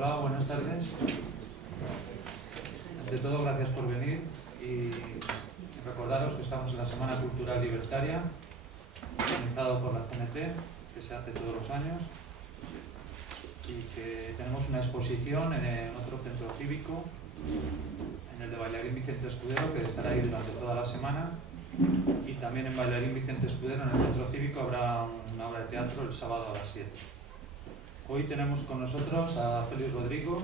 Hola, buenas tardes. Ante todo, gracias por venir y recordaros que estamos en la Semana Cultural Libertaria, organizado por la CNT, que se hace todos los años, y que tenemos una exposición en otro centro cívico, en el de Bailarín Vicente Escudero, que estará ahí durante toda la semana, y también en Bailarín Vicente Escudero, en el centro cívico, habrá una obra de teatro el sábado a las 7. Hoy tenemos con nosotros a Félix Rodrigo,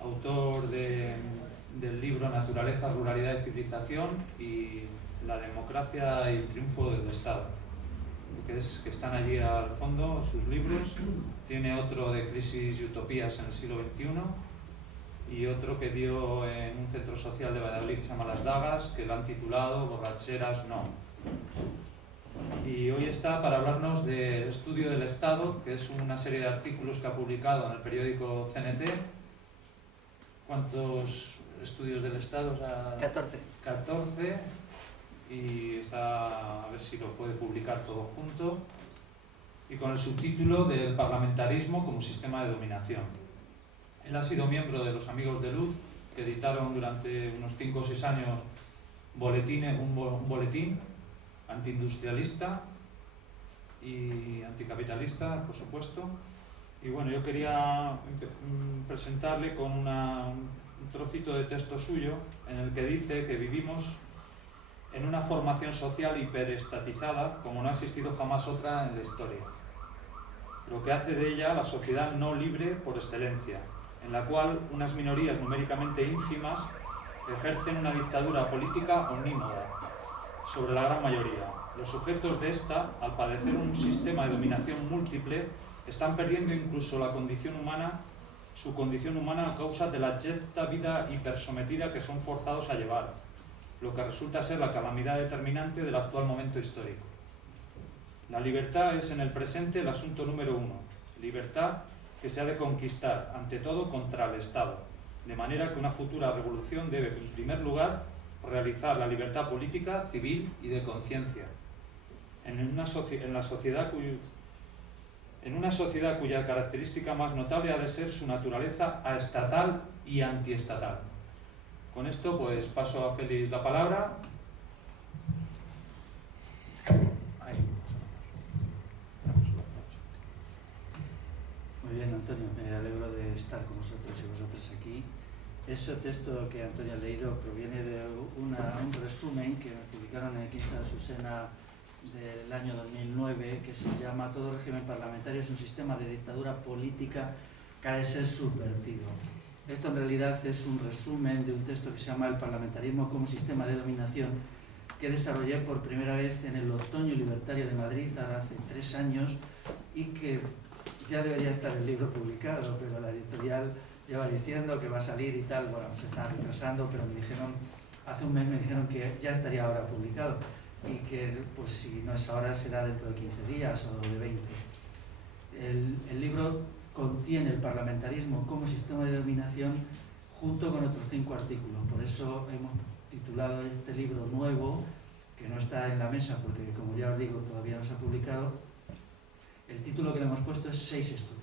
autor del libro Naturaleza, Ruralidad y Civilización y La democracia y el triunfo del Estado, que están allí al fondo sus libros. Tiene otro de Crisis y Utopías en el siglo XXI y otro que dio en un centro social de Valladolid que se llama Las Dagas, que lo han titulado Borracheras no. Y hoy está para hablarnos del Estudio del Estado, que es una serie de artículos que ha publicado en el periódico CNT. ¿Cuántos estudios del Estado? O sea, 14. 14, y está a ver si lo puede publicar todo junto. Y con el subtítulo del parlamentarismo como sistema de dominación. Él ha sido miembro de los Amigos de Luz, que editaron durante unos 5 o 6 años un boletín antiindustrialista y anticapitalista, por supuesto. Y bueno, yo quería presentarle con un trocito de texto suyo en el que dice que vivimos en una formación social hiperestatizada como no ha existido jamás otra en la historia, lo que hace de ella la sociedad no libre por excelencia, en la cual unas minorías numéricamente ínfimas ejercen una dictadura política omnímoda sobre la gran mayoría. Los sujetos de esta, al padecer un sistema de dominación múltiple, están perdiendo incluso la condición humana, su condición humana a causa de la abyecta vida hipersometida que son forzados a llevar, lo que resulta ser la calamidad determinante del actual momento histórico. La libertad es en el presente el asunto número 1, libertad que se ha de conquistar, ante todo, contra el Estado, de manera que una futura revolución debe, en primer lugar, realizar la libertad política, civil y de conciencia. En una sociedad cuya característica más notable ha de ser su naturaleza aestatal y antiestatal. Con esto, pues paso a Félix la palabra. Ahí. Muy bien, Antonio, me alegro de estar con vosotros y vosotras aquí. Ese texto que Antonio ha leído proviene de un resumen que publicaron en el Quinta de Azucena del año 2009, que se llama Todo régimen parlamentario es un sistema de dictadura política que ha de ser subvertido. Esto en realidad es un resumen de un texto que se llama El parlamentarismo como sistema de dominación, que desarrollé por primera vez en el Otoño Libertario de Madrid, ahora hace 3 años, y que ya debería estar el libro publicado, pero la editorial lleva diciendo que va a salir y tal. Bueno, se está retrasando, pero me dijeron, hace un mes me dijeron que ya estaría ahora publicado y que, pues si no es ahora, será dentro de 15 días o de 20. El libro contiene el parlamentarismo como sistema de dominación junto con otros 5 artículos. Por eso hemos titulado este libro nuevo, que no está en la mesa porque, como ya os digo, todavía no se ha publicado. El título que le hemos puesto es 6 estudios.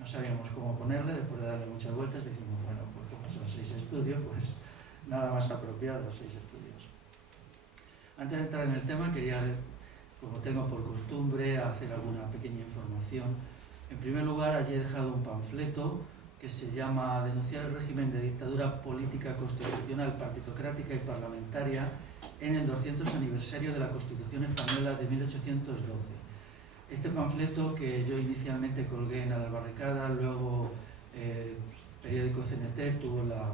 No sabíamos cómo ponerle, después de darle muchas vueltas dijimos, bueno, pues como son 6 estudios, pues nada más apropiado, 6 estudios. Antes de entrar en el tema, quería, como tengo por costumbre, hacer alguna pequeña información. En primer lugar, allí he dejado un panfleto que se llama Denunciar el régimen de dictadura política constitucional, partitocrática y parlamentaria en el 200 aniversario de la Constitución Española de 1812. Este panfleto, que yo inicialmente colgué en la barricada, luego periódico CNT tuvo la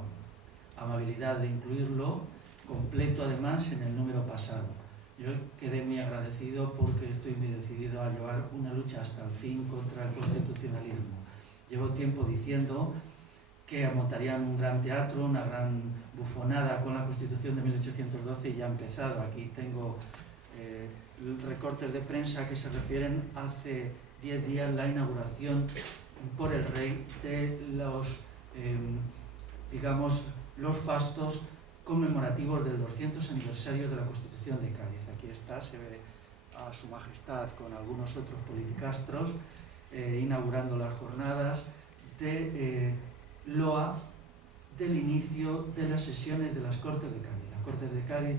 amabilidad de incluirlo, completo además, en el número pasado. Yo quedé muy agradecido porque estoy muy decidido a llevar una lucha hasta el fin contra el constitucionalismo. Llevo tiempo diciendo que montarían un gran teatro, una gran bufonada con la Constitución de 1812 y ya ha empezado. Aquí tengo recortes de prensa que se refieren hace 10 días la inauguración por el rey de los, digamos, los fastos conmemorativos del 200 aniversario de la Constitución de Cádiz. Aquí está, se ve a su majestad con algunos otros politicastros inaugurando las jornadas. de loa del inicio de las sesiones de las Cortes de Cádiz. Las Cortes de Cádiz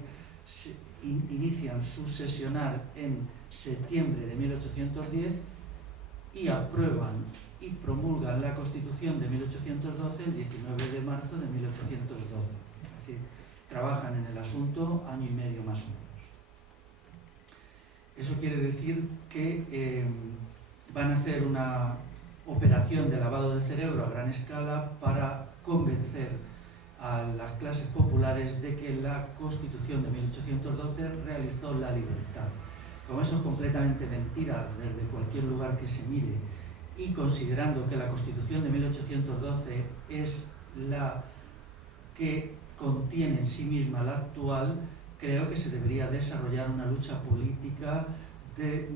inician su sesionar en septiembre de 1810 y aprueban y promulgan la Constitución de 1812 el 19 de marzo de 1812. Es decir, trabajan en el asunto año y medio más o menos. Eso quiere decir que van a hacer una operación de lavado de cerebro a gran escala para convencer a las clases populares de que la Constitución de 1812 realizó la libertad. Como eso es completamente mentira desde cualquier lugar que se mire, y considerando que la Constitución de 1812 es la que contiene en sí misma la actual, creo que se debería desarrollar una lucha política de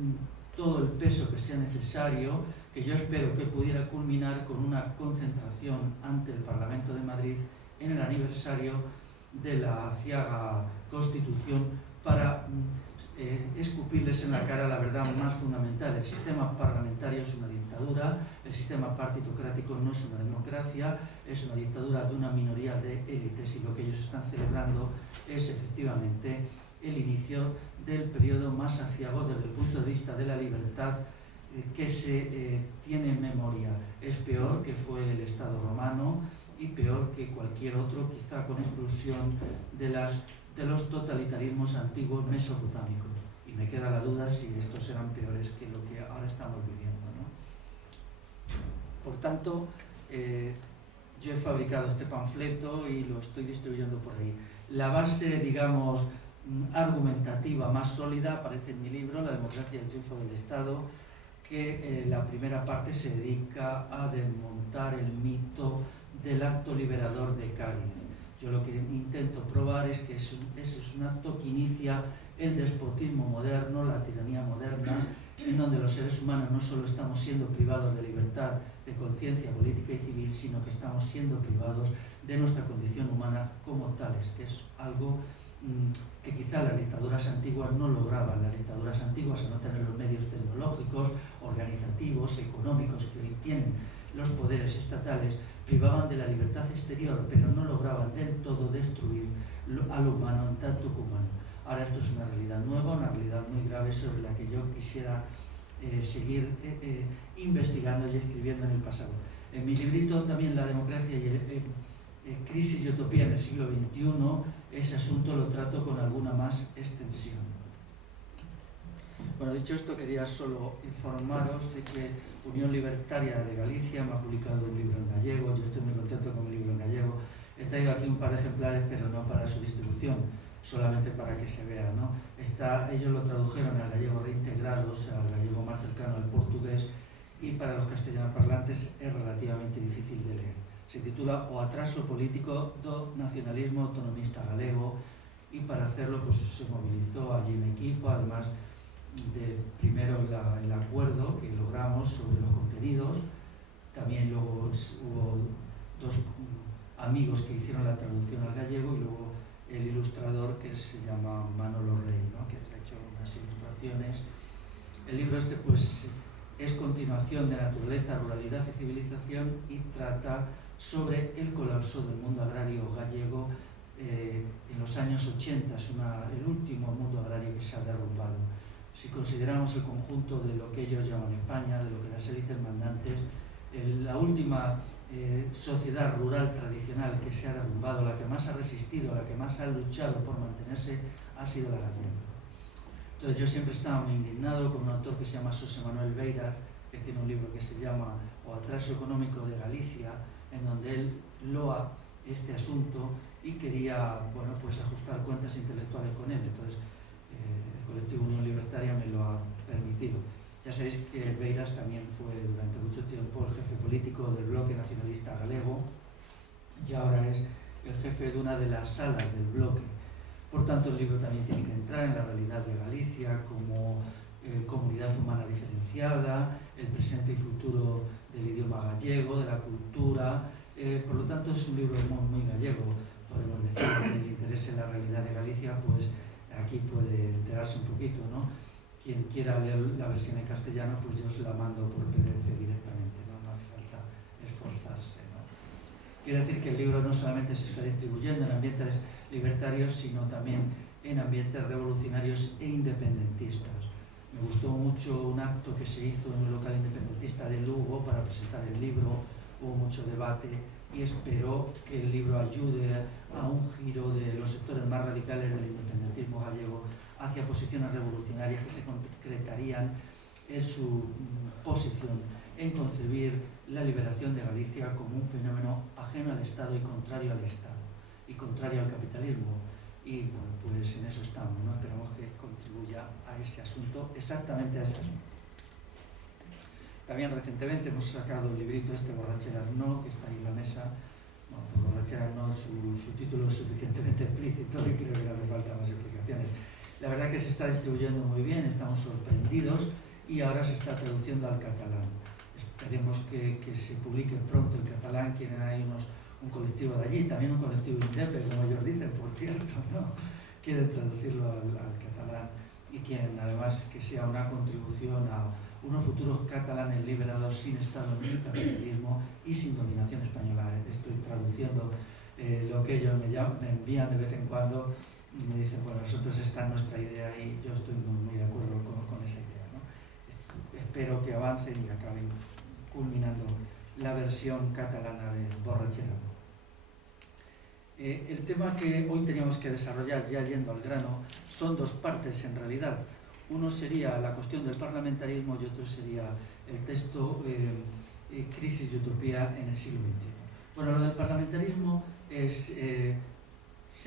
todo el peso que sea necesario, que yo espero que pudiera culminar con una concentración ante el Parlamento de Madrid en el aniversario de la aciaga Constitución para escupirles en la cara la verdad más fundamental. El sistema parlamentario es una dictadura, el sistema partitocrático no es una democracia, es una dictadura de una minoría de élites, y lo que ellos están celebrando es efectivamente el inicio del periodo más aciago desde el punto de vista de la libertad que se tiene en memoria. Es peor que fue el Estado romano y peor que cualquier otro, quizá con exclusión de los totalitarismos antiguos mesopotámicos. Y me queda la duda si estos serán peores que lo que ahora estamos viviendo, ¿no? Por tanto, yo he fabricado este panfleto y lo estoy distribuyendo por ahí. La base, digamos, argumentativa más sólida aparece en mi libro, La democracia y el triunfo del Estado, que la primera parte se dedica a desmontar el mito del acto liberador de Cádiz. Yo lo que intento probar es que ese es un acto que inicia el despotismo moderno, la tiranía moderna, en donde los seres humanos no solo estamos siendo privados de libertad, de conciencia política y civil, sino que estamos siendo privados de nuestra condición humana como tales, que es algo que quizá las dictaduras antiguas no lograban. Las dictaduras antiguas, al no tener los medios tecnológicos, organizativos, económicos que hoy tienen los poderes estatales, privaban de la libertad exterior, pero no lograban del todo destruir al humano en tanto que humano. Ahora esto es una realidad nueva, una realidad muy grave sobre la que yo quisiera seguir investigando y escribiendo en el pasado. En mi librito también, La democracia y crisis y utopía en el siglo XXI, ese asunto lo trato con alguna más extensión. Bueno, dicho esto, quería solo informaros de que Unión Libertaria de Galicia me ha publicado un libro en gallego. Yo estoy muy contento con mi libro en gallego. He traído aquí un par de ejemplares, pero no para su distribución, solamente para que se vea, ¿no? Ellos lo tradujeron al gallego reintegrado, o sea, al gallego más cercano al portugués, y para los castellano parlantes es relativamente difícil de leer. Se titula O atraso político do nacionalismo autonomista galego, y para hacerlo pues se movilizó allí un equipo, además de primero el acuerdo que logramos sobre los contenidos. También luego hubo dos amigos que hicieron la traducción al gallego, y luego el ilustrador, que se llama Manolo Rey, ¿no?, que ha hecho unas ilustraciones. El libro este pues es continuación de Naturaleza, Ruralidad y Civilización, y trata sobre el colapso del mundo agrario gallego en los años 80. Es el último mundo agrario que se ha derrumbado. Si consideramos el conjunto de lo que ellos llaman España, de lo que las élites mandantes, la última sociedad rural tradicional que se ha derrumbado, la que más ha resistido, la que más ha luchado por mantenerse, ha sido la gallega. Entonces yo siempre estaba muy indignado con un autor que se llama José Manuel Beiras, que tiene un libro que se llama O atraso económico de Galicia, en donde él loa este asunto y quería, bueno, pues ajustar cuentas intelectuales con él. Entonces el colectivo Unión Libertaria me lo ha permitido. Ya sabéis que Beiras también fue durante mucho tiempo el jefe político del bloque nacionalista galego, y ahora es el jefe de una de las salas del bloque. Por tanto, el libro también tiene que entrar en la realidad de Galicia como comunidad humana diferenciada, el presente y futuro del idioma gallego, de la cultura. Por lo tanto, es un libro muy, muy gallego. Podemos decir que quien le interese la realidad de Galicia, pues aquí puede enterarse un poquito, ¿no? Quien quiera leer la versión en castellano, pues yo os la mando por PDF directamente, no hace falta esfuerzo. Quiere decir que el libro no solamente se está distribuyendo en ambientes libertarios, sino también en ambientes revolucionarios e independentistas. Me gustó mucho un acto que se hizo en un local independentista de Lugo para presentar el libro, hubo mucho debate y espero que el libro ayude a un giro de los sectores más radicales del independentismo gallego hacia posiciones revolucionarias que se concretarían en su posición en concebir la liberación de Galicia como un fenómeno ajeno al Estado y contrario al Estado y contrario al capitalismo. Y bueno, pues en eso estamos, ¿no? Esperamos que contribuya a ese asunto, exactamente a ese asunto. También recientemente hemos sacado el librito Borracheras No, que está ahí en la mesa. Bueno, pues Borracheras No, su título es suficientemente explícito y creo que no hace falta más explicaciones. La verdad que se está distribuyendo muy bien, estamos sorprendidos y ahora se está traduciendo al catalán. Esperemos que se publique pronto en catalán. Quieren ahí un colectivo de allí, también un colectivo indepe, como ellos dicen, por cierto, ¿no? Quieren traducirlo al catalán y quieren además que sea una contribución a unos futuros catalanes liberados sin Estado ni capitalismo y sin dominación española. Estoy traduciendo lo que ellos me envían de vez en cuando y me dicen, bueno, nosotros esta es nuestra idea y yo estoy muy de acuerdo con esa idea, ¿no? Espero que avancen y acaben culminando la versión catalana de Borrachera. El tema que hoy teníamos que desarrollar, ya yendo al grano, son dos partes en realidad. Uno sería la cuestión del parlamentarismo y otro sería el texto Crisis y Utopía en el siglo XXI. Bueno, lo del parlamentarismo se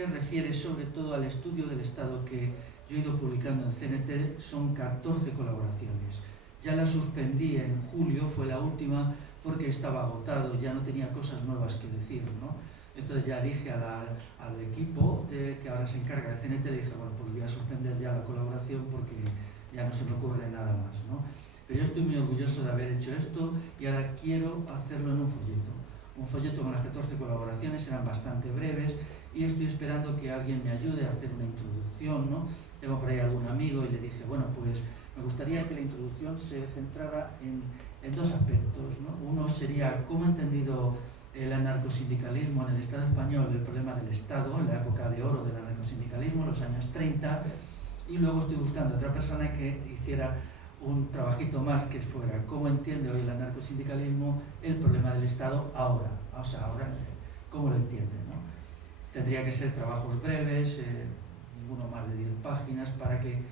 refiere sobre todo al estudio del Estado que yo he ido publicando en CNT, son 14 colaboraciones. Ya la suspendí en julio, fue la última, porque estaba agotado, ya no tenía cosas nuevas que decir, ¿no? Entonces ya dije al equipo que ahora se encarga de CNT, dije, bueno, pues voy a suspender ya la colaboración porque ya no se me ocurre nada más, ¿no? Pero yo estoy muy orgulloso de haber hecho esto y ahora quiero hacerlo en un folleto. Un folleto con las 14 colaboraciones, eran bastante breves y estoy esperando que alguien me ayude a hacer una introducción, ¿no? Tengo por ahí algún amigo y le dije, bueno, pues me gustaría que la introducción se centrara en dos aspectos, ¿no? Uno sería cómo he entendido el anarcosindicalismo en el Estado español, el problema del Estado, en la época de oro del anarcosindicalismo, los años 30, y luego estoy buscando a otra persona que hiciera un trabajito más que fuera cómo entiende hoy el anarcosindicalismo el problema del Estado ahora, o sea, ahora cómo lo entiende, ¿no? Tendría que ser trabajos breves, ninguno más de 10 páginas, para que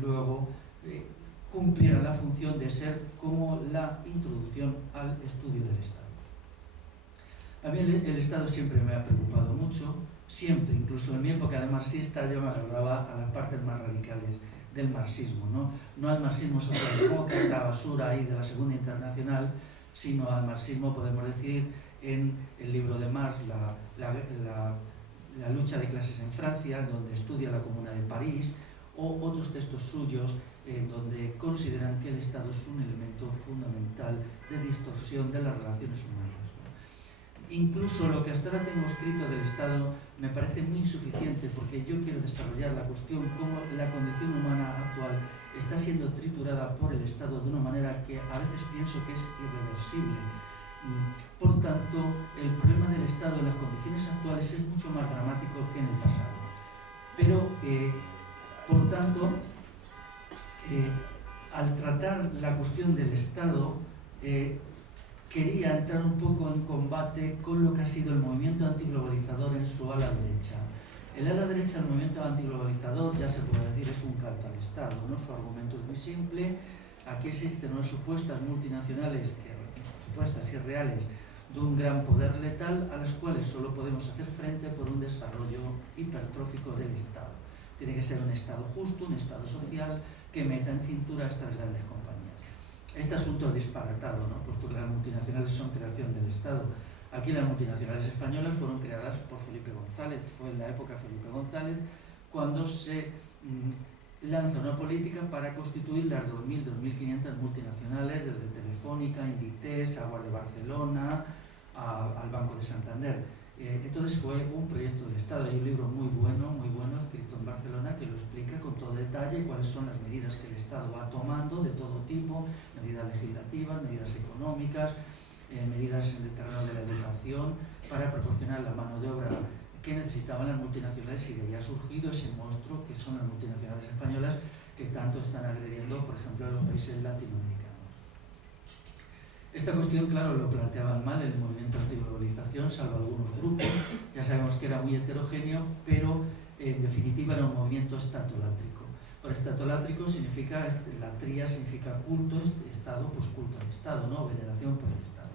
luego cumpliera la función de ser como la introducción al estudio del Estado. A mí el Estado siempre me ha preocupado mucho, siempre, incluso en mi época de marxista yo me agarraba a las partes más radicales del marxismo, no al marxismo socialdemócrata, basura ahí de la Segunda Internacional, sino al marxismo, podemos decir, en el libro de Marx, la lucha de clases en Francia, donde estudia la Comuna de París, o otros textos suyos donde consideran que el Estado es un elemento fundamental de distorsión de las relaciones humanas. Incluso lo que hasta ahora tengo escrito del Estado me parece muy insuficiente porque yo quiero desarrollar la cuestión cómo la condición humana actual está siendo triturada por el Estado de una manera que a veces pienso que es irreversible. Por tanto, el problema del Estado en las condiciones actuales es mucho más dramático que en el pasado. Pero, por tanto, al tratar la cuestión del Estado, quería entrar un poco en combate con lo que ha sido el movimiento antiglobalizador en su ala derecha. El ala derecha del movimiento antiglobalizador, ya se puede decir, es un canto al Estado, ¿no? Su argumento es muy simple. Aquí existen unas supuestas multinacionales, supuestas y reales, de un gran poder letal a las cuales solo podemos hacer frente por un desarrollo hipertrófico del Estado. Tiene que ser un Estado justo, un Estado social, que meta en cintura a estas grandes compañías. Este asunto es disparatado, ¿no? Puesto que las multinacionales son creación del Estado. Aquí las multinacionales españolas fueron creadas por Felipe González. Fue en la época de Felipe González cuando se lanza una política para constituir las 2.000, 2.500 multinacionales, desde Telefónica, Inditex, Aguas de Barcelona, al Banco de Santander. Entonces fue un proyecto del Estado. Hay un libro muy bueno, escrito en Barcelona, que lo explica con todo detalle cuáles son las medidas que el Estado va tomando de todo tipo, medidas legislativas, medidas económicas, medidas en el terreno de la educación para proporcionar la mano de obra que necesitaban las multinacionales, y de ahí ha surgido ese monstruo que son las multinacionales españolas que tanto están agrediendo, por ejemplo, a los países latinoamericanos. Esta cuestión, claro, lo planteaban mal el movimiento antiglobalización, salvo algunos grupos. Ya sabemos que era muy heterogéneo, pero en definitiva era un movimiento estatolátrico. Por estatolátrico significa, latría significa culto, Estado, pues culto al Estado, ¿no? Veneración por el Estado.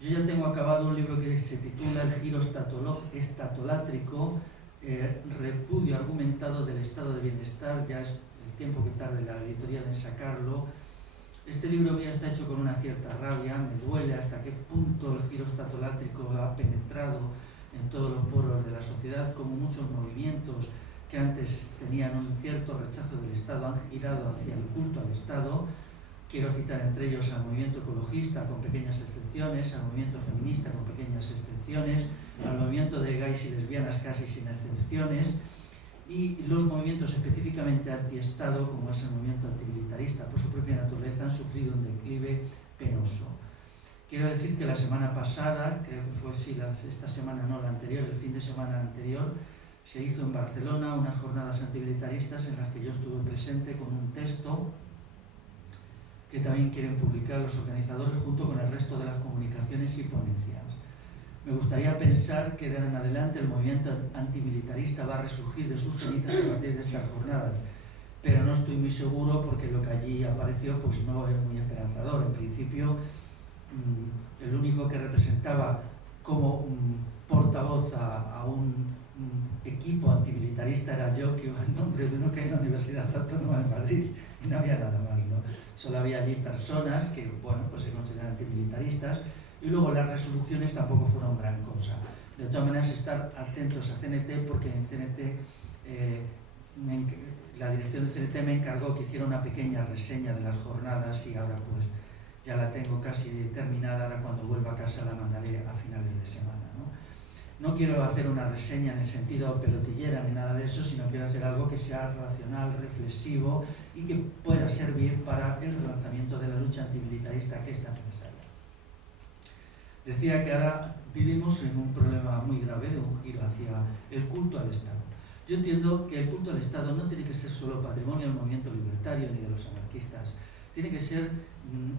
Yo ya tengo acabado un libro que se titula El giro estatolátrico, repudio argumentado del estado de bienestar. Ya es el tiempo que tarde la editorial en sacarlo. Este libro mío está hecho con una cierta rabia, me duele hasta qué punto el giro estatolátrico ha penetrado en todos los poros de la sociedad, como muchos movimientos que antes tenían un cierto rechazo del Estado han girado hacia el culto al Estado. Quiero citar entre ellos al movimiento ecologista, con pequeñas excepciones, al movimiento feminista, con pequeñas excepciones, al movimiento de gays y lesbianas, casi sin excepciones, y los movimientos específicamente anti-Estado, como es el movimiento antimilitarista, por su propia naturaleza, han sufrido un declive penoso. Quiero decir que la semana pasada, creo que fue esta semana, no la anterior, el fin de semana anterior, se hizo en Barcelona unas jornadas antimilitaristas en las que yo estuve presente con un texto que también quieren publicar los organizadores junto con el resto de las comunicaciones y ponencias. Me gustaría pensar que de ahora en adelante el movimiento antimilitarista va a resurgir de sus cenizas a partir de estas jornadas, pero no estoy muy seguro porque lo que allí apareció pues no es muy esperanzador. En principio, el único que representaba como portavoz a un equipo antimilitarista era yo, que iba en nombre de uno que hay en la Universidad Autónoma de Madrid, y no había nada más, ¿no? Solo había allí personas que, bueno, pues se consideran antimilitaristas, y luego las resoluciones tampoco fueron gran cosa. De todas maneras, estar atentos a CNT, porque en CNT, la dirección de CNT me encargó que hiciera una pequeña reseña de las jornadas, y ahora pues ya la tengo casi terminada. Ahora cuando vuelva a casa la mandaré a finales de semana, ¿no? No quiero hacer una reseña en el sentido pelotillera ni nada de eso, sino quiero hacer algo que sea racional, reflexivo y que pueda servir para el relanzamiento de la lucha antimilitarista que es tan necesaria. Decía que ahora vivimos en un problema muy grave de un giro hacia el culto al Estado. Yo entiendo que el culto al Estado no tiene que ser solo patrimonio del movimiento libertario ni de los anarquistas. Tiene que ser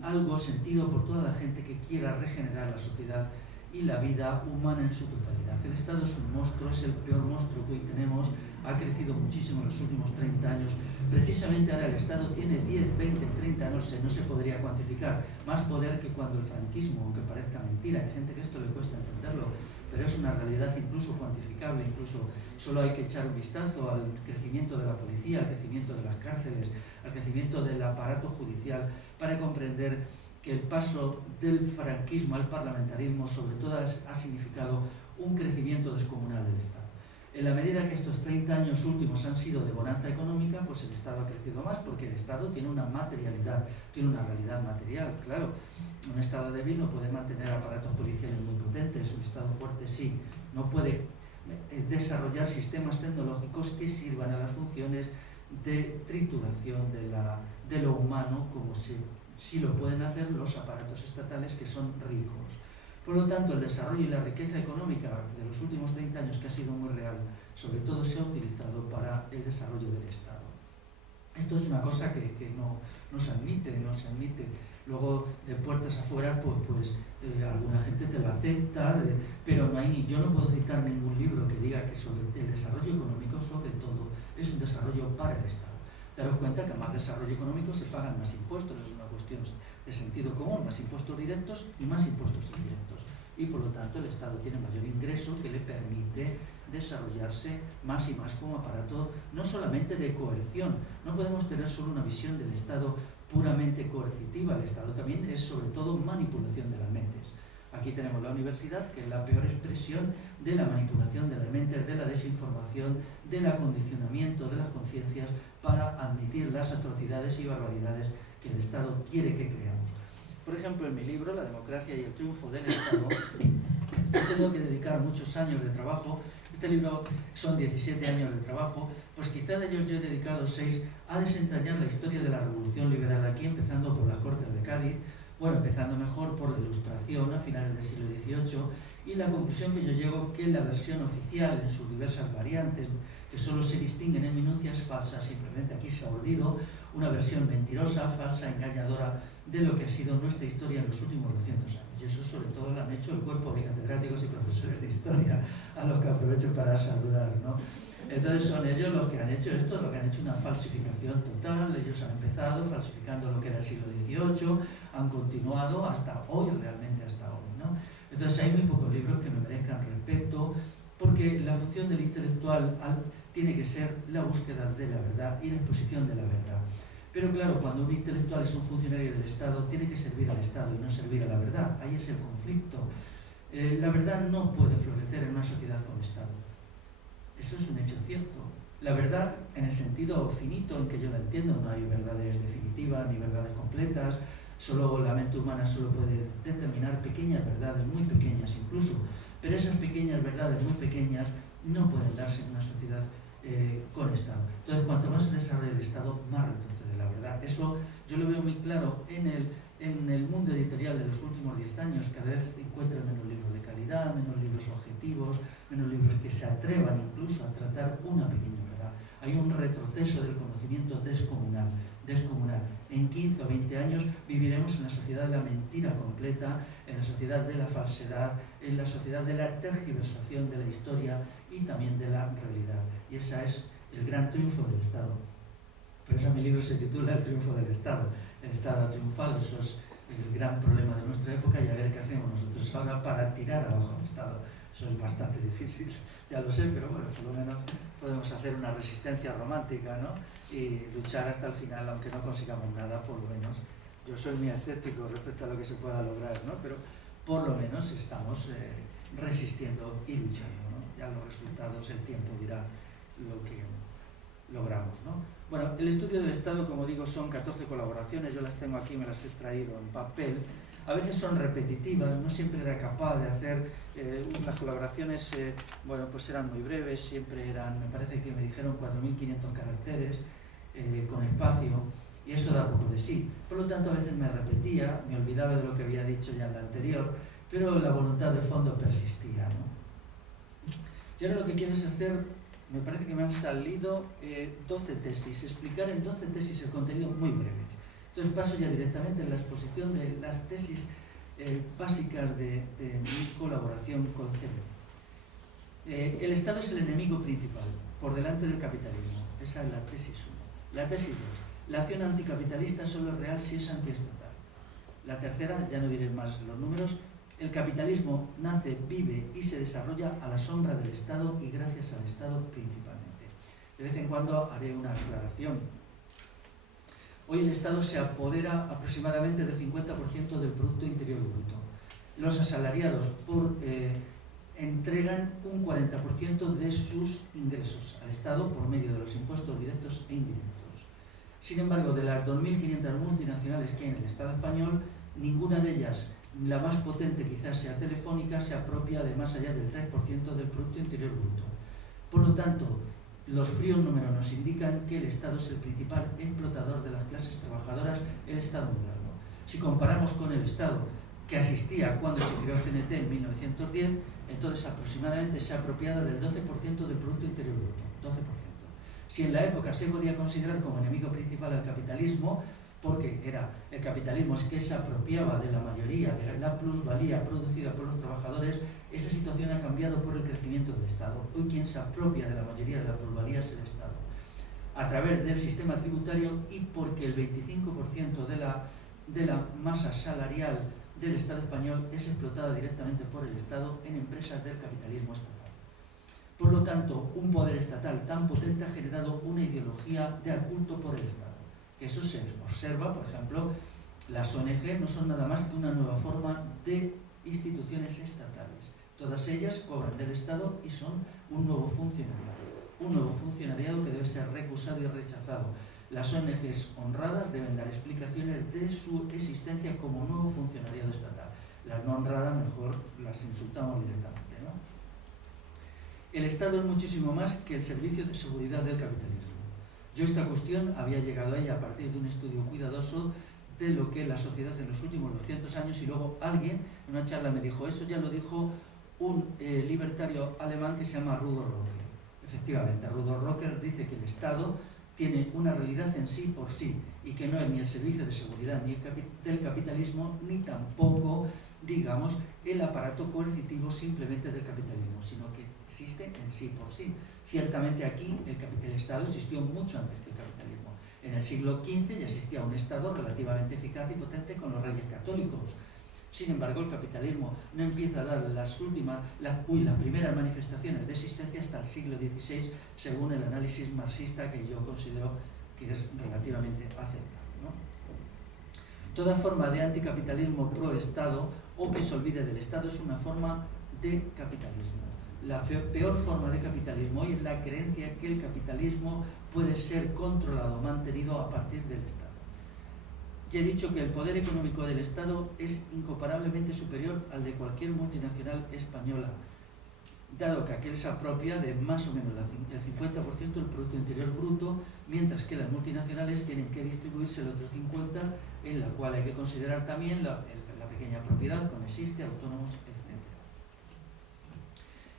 algo sentido por toda la gente que quiera regenerar la sociedad y la vida humana en su totalidad. El Estado es un monstruo, es el peor monstruo que hoy tenemos, ha crecido muchísimo en los últimos 30 años. Precisamente ahora el Estado tiene 10, 20, 30, no sé, no se podría cuantificar, más poder que cuando el franquismo, aunque parezca mentira, hay gente que esto le cuesta entenderlo, pero es una realidad incluso cuantificable. Incluso solo hay que echar un vistazo al crecimiento de la policía, al crecimiento de las cárceles, al crecimiento del aparato judicial, para comprender que el paso del franquismo al parlamentarismo sobre todo ha significado un crecimiento descomunal del Estado. En la medida que estos 30 años últimos han sido de bonanza económica, pues el Estado ha crecido más, porque el Estado tiene una materialidad, tiene una realidad material. Claro, un Estado débil no puede mantener aparatos policiales muy potentes, un Estado fuerte sí, no puede desarrollar sistemas tecnológicos que sirvan a las funciones de trituración de lo humano, como si lo pueden hacer los aparatos estatales, que son ricos. Por lo tanto, el desarrollo y la riqueza económica de los últimos 30 años, que ha sido muy real, sobre todo se ha utilizado para el desarrollo del Estado. Esto es una cosa que no se admite. Luego, de puertas afuera, pues alguna gente te lo acepta, pero yo no puedo citar ningún libro que diga que sobre el desarrollo económico, sobre todo, es un desarrollo para el Estado. Daros cuenta que a más desarrollo económico se pagan más impuestos, es una cuestión de sentido común, más impuestos directos y más impuestos indirectos. Y por lo tanto el Estado tiene mayor ingreso que le permite desarrollarse más y más como aparato, no solamente de coerción. No podemos tener solo una visión del Estado puramente coercitiva. El Estado también es sobre todo manipulación de las mentes. Aquí tenemos la universidad, que es la peor expresión de la manipulación de las mentes, de la desinformación, del acondicionamiento de las conciencias para admitir las atrocidades y barbaridades que el Estado quiere que creamos. Por ejemplo, en mi libro, La democracia y el triunfo del Estado, he tenido que dedicar muchos años de trabajo. Este libro son 17 años de trabajo, pues quizá de ellos yo he dedicado 6 a desentrañar la historia de la revolución liberal aquí, empezando por las Cortes de Cádiz, Bueno, empezando mejor por la Ilustración a finales del siglo XVIII, y la conclusión que yo llego que la versión oficial en sus diversas variantes, que solo se distinguen en minucias falsas, simplemente aquí se ha olvidado una versión mentirosa, falsa, engañadora de lo que ha sido nuestra historia en los últimos 200 años. Y eso sobre todo lo han hecho el cuerpo de catedráticos y profesores de historia, a los que aprovecho para saludar, ¿no? Entonces son ellos los que han hecho esto, los que han hecho una falsificación total. Ellos han empezado falsificando lo que era el siglo XVIII, han continuado hasta hoy, realmente hasta hoy, ¿no? Entonces hay muy pocos libros que me merezcan respeto, porque la función del intelectual tiene que ser la búsqueda de la verdad y la exposición de la verdad. Pero claro, cuando un intelectual es un funcionario del Estado, tiene que servir al Estado y no servir a la verdad. Ahí es el conflicto. La verdad no puede florecer en una sociedad con Estado. Eso es un hecho cierto. La verdad, en el sentido finito en que yo la entiendo, no hay verdades definitivas ni verdades completas. Solo la mente humana solo puede determinar pequeñas verdades, muy pequeñas incluso. Pero esas pequeñas verdades muy pequeñas no pueden darse en una sociedad con Estado. Entonces, cuanto más se desarrolla el Estado, más retrocede la verdad. Eso yo lo veo muy claro en el mundo editorial de los últimos 10 años. Cada vez encuentran menos libros de calidad, menos libros objetivos, menos libros que se atrevan incluso a tratar una pequeña verdad. Hay un retroceso del conocimiento descomunal. En 15 o 20 años viviremos en la sociedad de la mentira completa, en la sociedad de la falsedad, en la sociedad de la tergiversación de la historia y también de la realidad. Y ese es el gran triunfo del Estado. Por eso mi libro se titula El triunfo del Estado. El Estado ha triunfado, eso es el gran problema de nuestra época, y a ver qué hacemos nosotros ahora para tirar abajo al Estado. Eso es bastante difícil, ya lo sé, pero bueno, por lo menos podemos hacer una resistencia romántica, ¿no? Y luchar hasta el final, aunque no consigamos nada, por lo menos. Yo soy muy escéptico respecto a lo que se pueda lograr, ¿no? Pero por lo menos estamos resistiendo y luchando, ¿no? Ya los resultados, el tiempo dirá lo que logramos, ¿no? Bueno, el estudio del Estado, como digo, son 14 colaboraciones, yo las tengo aquí, me las he traído en papel. A veces son repetitivas, no siempre era capaz de hacer, las colaboraciones, bueno, pues eran muy breves, siempre eran, me parece que me dijeron 4.500 caracteres, con espacio, y eso da poco de sí. Por lo tanto, a veces me repetía, me olvidaba de lo que había dicho ya en la anterior, pero la voluntad de fondo persistía, ¿no? Y ahora lo que quiero es hacer, me parece que me han salido 12 tesis, explicar en 12 tesis el contenido muy breve. Entonces paso ya directamente a la exposición de las tesis básicas de mi colaboración con CB. El Estado es el enemigo principal, por delante del capitalismo. Esa es la tesis 1. La tesis 2. La acción anticapitalista solo es real si es antiestatal. La tercera, ya no diré más los números, el capitalismo nace, vive y se desarrolla a la sombra del Estado y gracias al Estado principalmente. De vez en cuando haré una aclaración. Hoy el Estado se apodera aproximadamente del 50% del Producto Interior Bruto. Los asalariados entregan un 40% de sus ingresos al Estado por medio de los impuestos directos e indirectos. Sin embargo, de las 2.500 multinacionales que hay en el Estado español, ninguna de ellas, la más potente quizás sea Telefónica, se apropia de más allá del 3% del Producto Interior Bruto. Por lo tanto, los fríos números nos indican que el Estado es el principal explotador de las clases trabajadoras, el Estado moderno. Si comparamos con el Estado que asistía cuando se creó CNT en 1910, entonces aproximadamente se ha apropiado del 12% del Producto Interior Bruto, 12%. Si en la época se podía considerar como enemigo principal al capitalismo, porque era el capitalismo es que se apropiaba de la mayoría de la plusvalía producida por los trabajadores, esa situación ha cambiado por el crecimiento del Estado. Hoy quien se apropia de la mayoría de la plusvalía es el Estado, a través del sistema tributario, y porque el 25% de la masa salarial del Estado español es explotada directamente por el Estado en empresas del capitalismo estatal. Por lo tanto, un poder estatal tan potente ha generado una ideología de culto por el Estado. Que eso se observa, por ejemplo, las ONG no son nada más que una nueva forma de instituciones estatales. Todas ellas cobran del Estado y son un nuevo funcionariado que debe ser refusado y rechazado. Las ONGs honradas deben dar explicaciones de su existencia como nuevo funcionariado estatal. Las no honradas mejor las insultamos directamente, ¿no? El Estado es muchísimo más que el servicio de seguridad del capitalismo. Yo esta cuestión había llegado a ella a partir de un estudio cuidadoso de lo que es la sociedad en los últimos 200 años, y luego alguien en una charla me dijo, eso ya lo dijo un libertario alemán que se llama Rudolf Rocker. Efectivamente, Rudolf Rocker dice que el Estado tiene una realidad en sí por sí y que no es ni el servicio de seguridad ni del capitalismo, ni tampoco, digamos, el aparato coercitivo simplemente del capitalismo, sino que existe en sí por sí. Ciertamente aquí el Estado existió mucho antes que el capitalismo. En el siglo XV ya existía un Estado relativamente eficaz y potente con los reyes católicos. Sin embargo, el capitalismo no empieza a dar las primeras manifestaciones de existencia hasta el siglo XVI, según el análisis marxista que yo considero que es relativamente acertado, ¿no? Toda forma de anticapitalismo pro-Estado o que se olvide del Estado es una forma de capitalismo. La peor forma de capitalismo hoy es la creencia que el capitalismo puede ser controlado o mantenido a partir del Estado. Ya he dicho que el poder económico del Estado es incomparablemente superior al de cualquier multinacional española, dado que aquel se apropia de más o menos el 50% del Producto Interior Bruto, mientras que las multinacionales tienen que distribuirse el otro 50%, en la cual hay que considerar también la pequeña propiedad, con existe, autónomos, etc.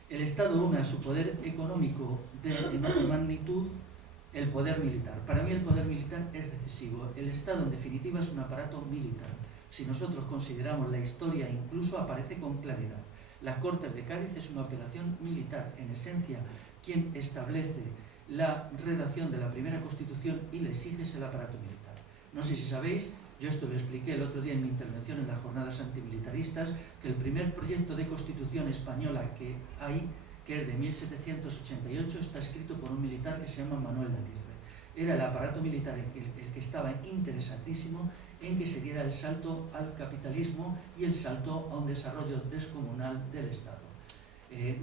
El Estado une a su poder económico de enorme magnitud el poder militar. Para mí el poder militar es decisivo. El Estado, en definitiva, es un aparato militar. Si nosotros consideramos la historia, incluso aparece con claridad. Las Cortes de Cádiz es una operación militar. En esencia, quien establece la redacción de la primera Constitución y le exige es el aparato militar. No sé si sabéis, yo esto lo expliqué el otro día en mi intervención en las jornadas antimilitaristas, que el primer proyecto de Constitución española que hay, que es de 1788, está escrito por un militar que se llama Manuel de Aguirre. Era el aparato militar el que estaba interesadísimo en que se diera el salto al capitalismo y el salto a un desarrollo descomunal del Estado.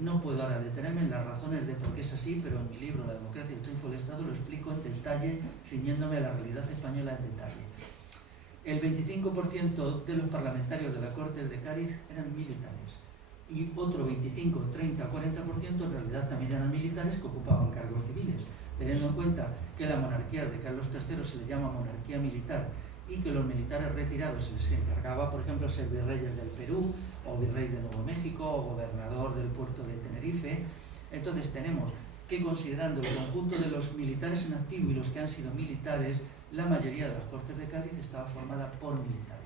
No puedo ahora detenerme en las razones de por qué es así, pero en mi libro La democracia y el triunfo del Estado lo explico en detalle, ciñéndome a la realidad española en detalle. El 25% de los parlamentarios de la Cortes de Cádiz eran militares, y otro 25, 30, 40% en realidad también eran militares que ocupaban cargos civiles, teniendo en cuenta que la monarquía de Carlos III se le llama monarquía militar y que los militares retirados se les encargaba, por ejemplo, ser virreyes del Perú o virrey de Nuevo México o gobernador del puerto de Tenerife. Entonces tenemos que, considerando el conjunto de los militares en activo y los que han sido militares, la mayoría de las Cortes de Cádiz estaba formada por militares.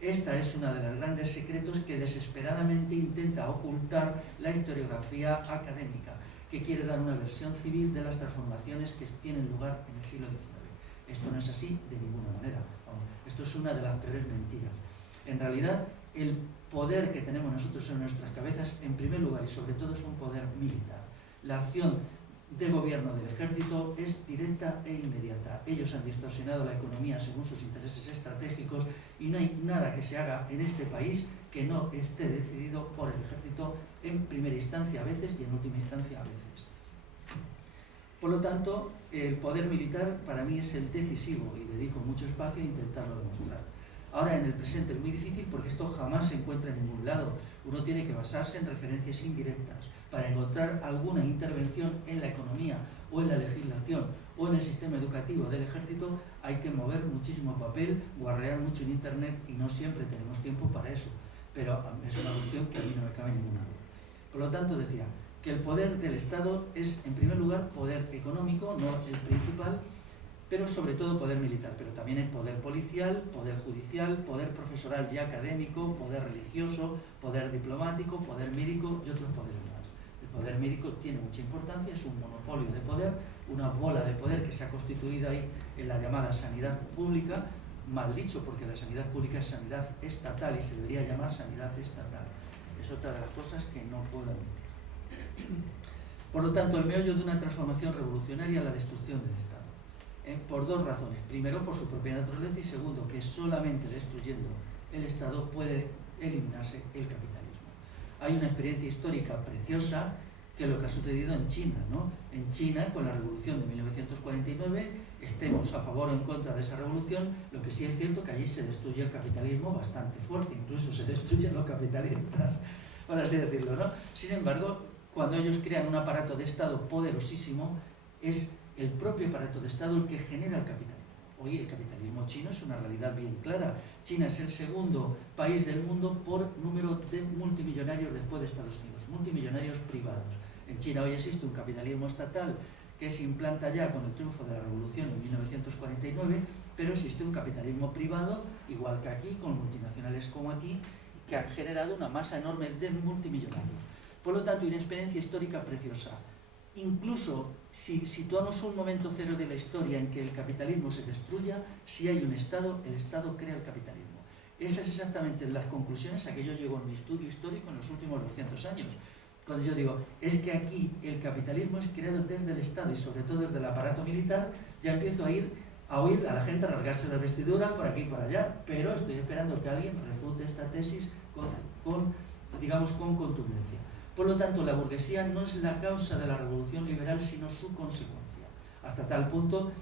Esta es una de los grandes secretos que desesperadamente intenta ocultar la historiografía académica, que quiere dar una versión civil de las transformaciones que tienen lugar en el siglo XIX. Esto no es así de ninguna manera. Esto es una de las peores mentiras. En realidad, el poder que tenemos nosotros en nuestras cabezas, en primer lugar y sobre todo, es un poder militar. La acción de gobierno del ejército es directa e inmediata. Ellos han distorsionado la economía según sus intereses estratégicos y no hay nada que se haga en este país que no esté decidido por el ejército en primera instancia a veces y en última instancia a veces. Por lo tanto, el poder militar para mí es el decisivo y dedico mucho espacio a intentarlo demostrar. Ahora, en el presente es muy difícil porque esto jamás se encuentra en ningún lado. Uno tiene que basarse en referencias indirectas. Para encontrar alguna intervención en la economía o en la legislación o en el sistema educativo del ejército hay que mover muchísimo papel, guarrear mucho en internet y no siempre tenemos tiempo para eso. Pero es una cuestión que a mí no me cabe ninguna duda. Por lo tanto, decía que el poder del Estado es, en primer lugar, poder económico, no el principal, pero sobre todo poder militar, pero también hay poder policial, poder judicial, poder profesoral y académico, poder religioso, poder diplomático, poder médico y otros poderes más. El poder médico tiene mucha importancia, es un monopolio de poder, una bola de poder que se ha constituido ahí en la llamada sanidad pública, mal dicho porque la sanidad pública es sanidad estatal y se debería llamar sanidad estatal. Es otra de las cosas que no puedo admitir. Por lo tanto, el meollo de una transformación revolucionaria es la destrucción del Estado. Por dos razones. Primero, por su propia naturaleza y segundo, que solamente destruyendo el Estado puede eliminarse el capitalismo. Hay una experiencia histórica preciosa que es lo que ha sucedido en China, ¿no? En China, con la revolución de 1949, estemos a favor o en contra de esa revolución, lo que sí es cierto que allí se destruye el capitalismo bastante fuerte, incluso se destruyen los capitalistas, por así decirlo, ¿no? Sin embargo, cuando ellos crean un aparato de Estado poderosísimo, es el propio aparato de Estado el que genera el capitalismo. Hoy el capitalismo chino es una realidad bien clara. China es el segundo país del mundo por número de multimillonarios después de Estados Unidos, multimillonarios privados. En China hoy existe un capitalismo estatal que se implanta ya con el triunfo de la revolución en 1949, pero existe un capitalismo privado, igual que aquí, con multinacionales como aquí, que han generado una masa enorme de multimillonarios. Por lo tanto, una experiencia histórica preciosa. Incluso si situamos un momento cero de la historia en que el capitalismo se destruya, si hay un Estado, el Estado crea el capitalismo. Esas son exactamente las conclusiones a que yo llego en mi estudio histórico en los últimos 200 años. Cuando yo digo, es que aquí el capitalismo es creado desde el Estado y sobre todo desde el aparato militar, ya empiezo a oír a la gente rasgarse la vestidura por aquí y por allá, pero estoy esperando que alguien refute esta tesis con contundencia. Por lo tanto, la burguesía no es la causa de la revolución liberal, sino su consecuencia, hasta tal punto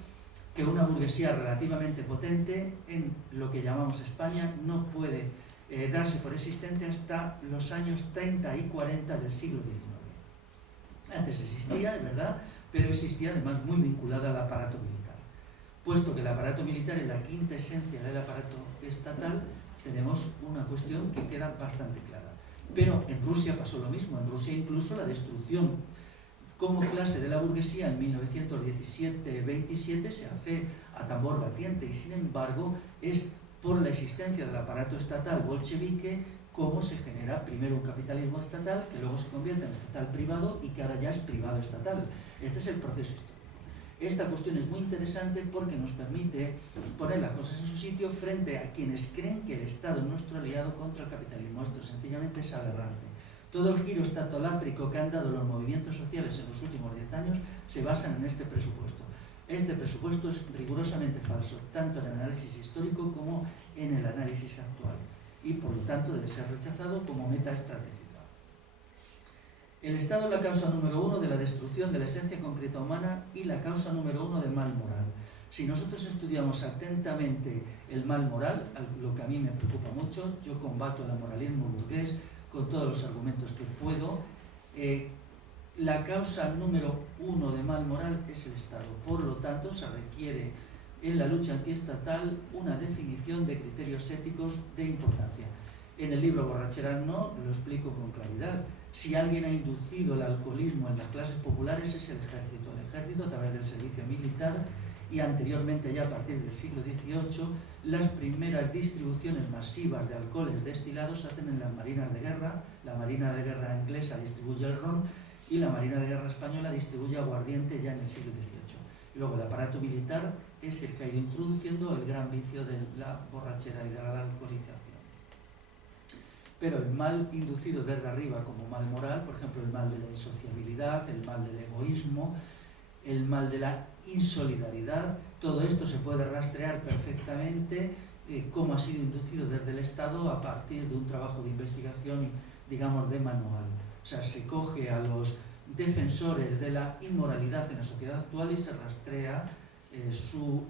que una burguesía relativamente potente en lo que llamamos España no puede darse por existente hasta los años 30 y 40 del siglo XIX. Antes existía, es verdad, pero existía además muy vinculada al aparato militar. Puesto que el aparato militar es la quinta esencia del aparato estatal, tenemos una cuestión que queda bastante clara. Pero en Rusia pasó lo mismo. En Rusia incluso la destrucción como clase de la burguesía en 1917-27 se hace a tambor batiente y sin embargo es por la existencia del aparato estatal bolchevique cómo se genera primero un capitalismo estatal que luego se convierte en estatal privado y que ahora ya es privado estatal. Este es el proceso histórico. Esta cuestión es muy interesante porque nos permite poner las cosas en su sitio frente a quienes creen que el Estado es nuestro aliado contra el capitalismo. Esto sencillamente es aberrante. Todo el giro estatolátrico que han dado los movimientos sociales en los últimos 10 años se basan en este presupuesto. Este presupuesto es rigurosamente falso, tanto en el análisis histórico como en el análisis actual, y por lo tanto debe ser rechazado como meta estratégica. El Estado es la causa número 1 de la destrucción de la esencia concreta humana y la causa número 1 del mal moral. Si nosotros estudiamos atentamente el mal moral, lo que a mí me preocupa mucho, yo combato el moralismo burgués con todos los argumentos que puedo, la causa número 1 de mal moral es el Estado. Por lo tanto, se requiere en la lucha antiestatal una definición de criterios éticos de importancia. En el libro Borracheras no lo explico con claridad. Si alguien ha inducido el alcoholismo en las clases populares es el ejército. El ejército, a través del servicio militar y anteriormente ya a partir del siglo XVIII, las primeras distribuciones masivas de alcoholes destilados se hacen en las marinas de guerra. La marina de guerra inglesa distribuye el ron y la marina de guerra española distribuye aguardiente ya en el siglo XVIII. Luego el aparato militar es el que ha ido introduciendo el gran vicio de la borrachera y de la alcoholización. Pero el mal inducido desde arriba como mal moral, por ejemplo el mal de la insociabilidad, el mal del egoísmo, el mal de la insolidaridad, todo esto se puede rastrear perfectamente cómo ha sido inducido desde el Estado a partir de un trabajo de investigación, digamos, de manual. O sea, se coge a los defensores de la inmoralidad en la sociedad actual y se rastrea su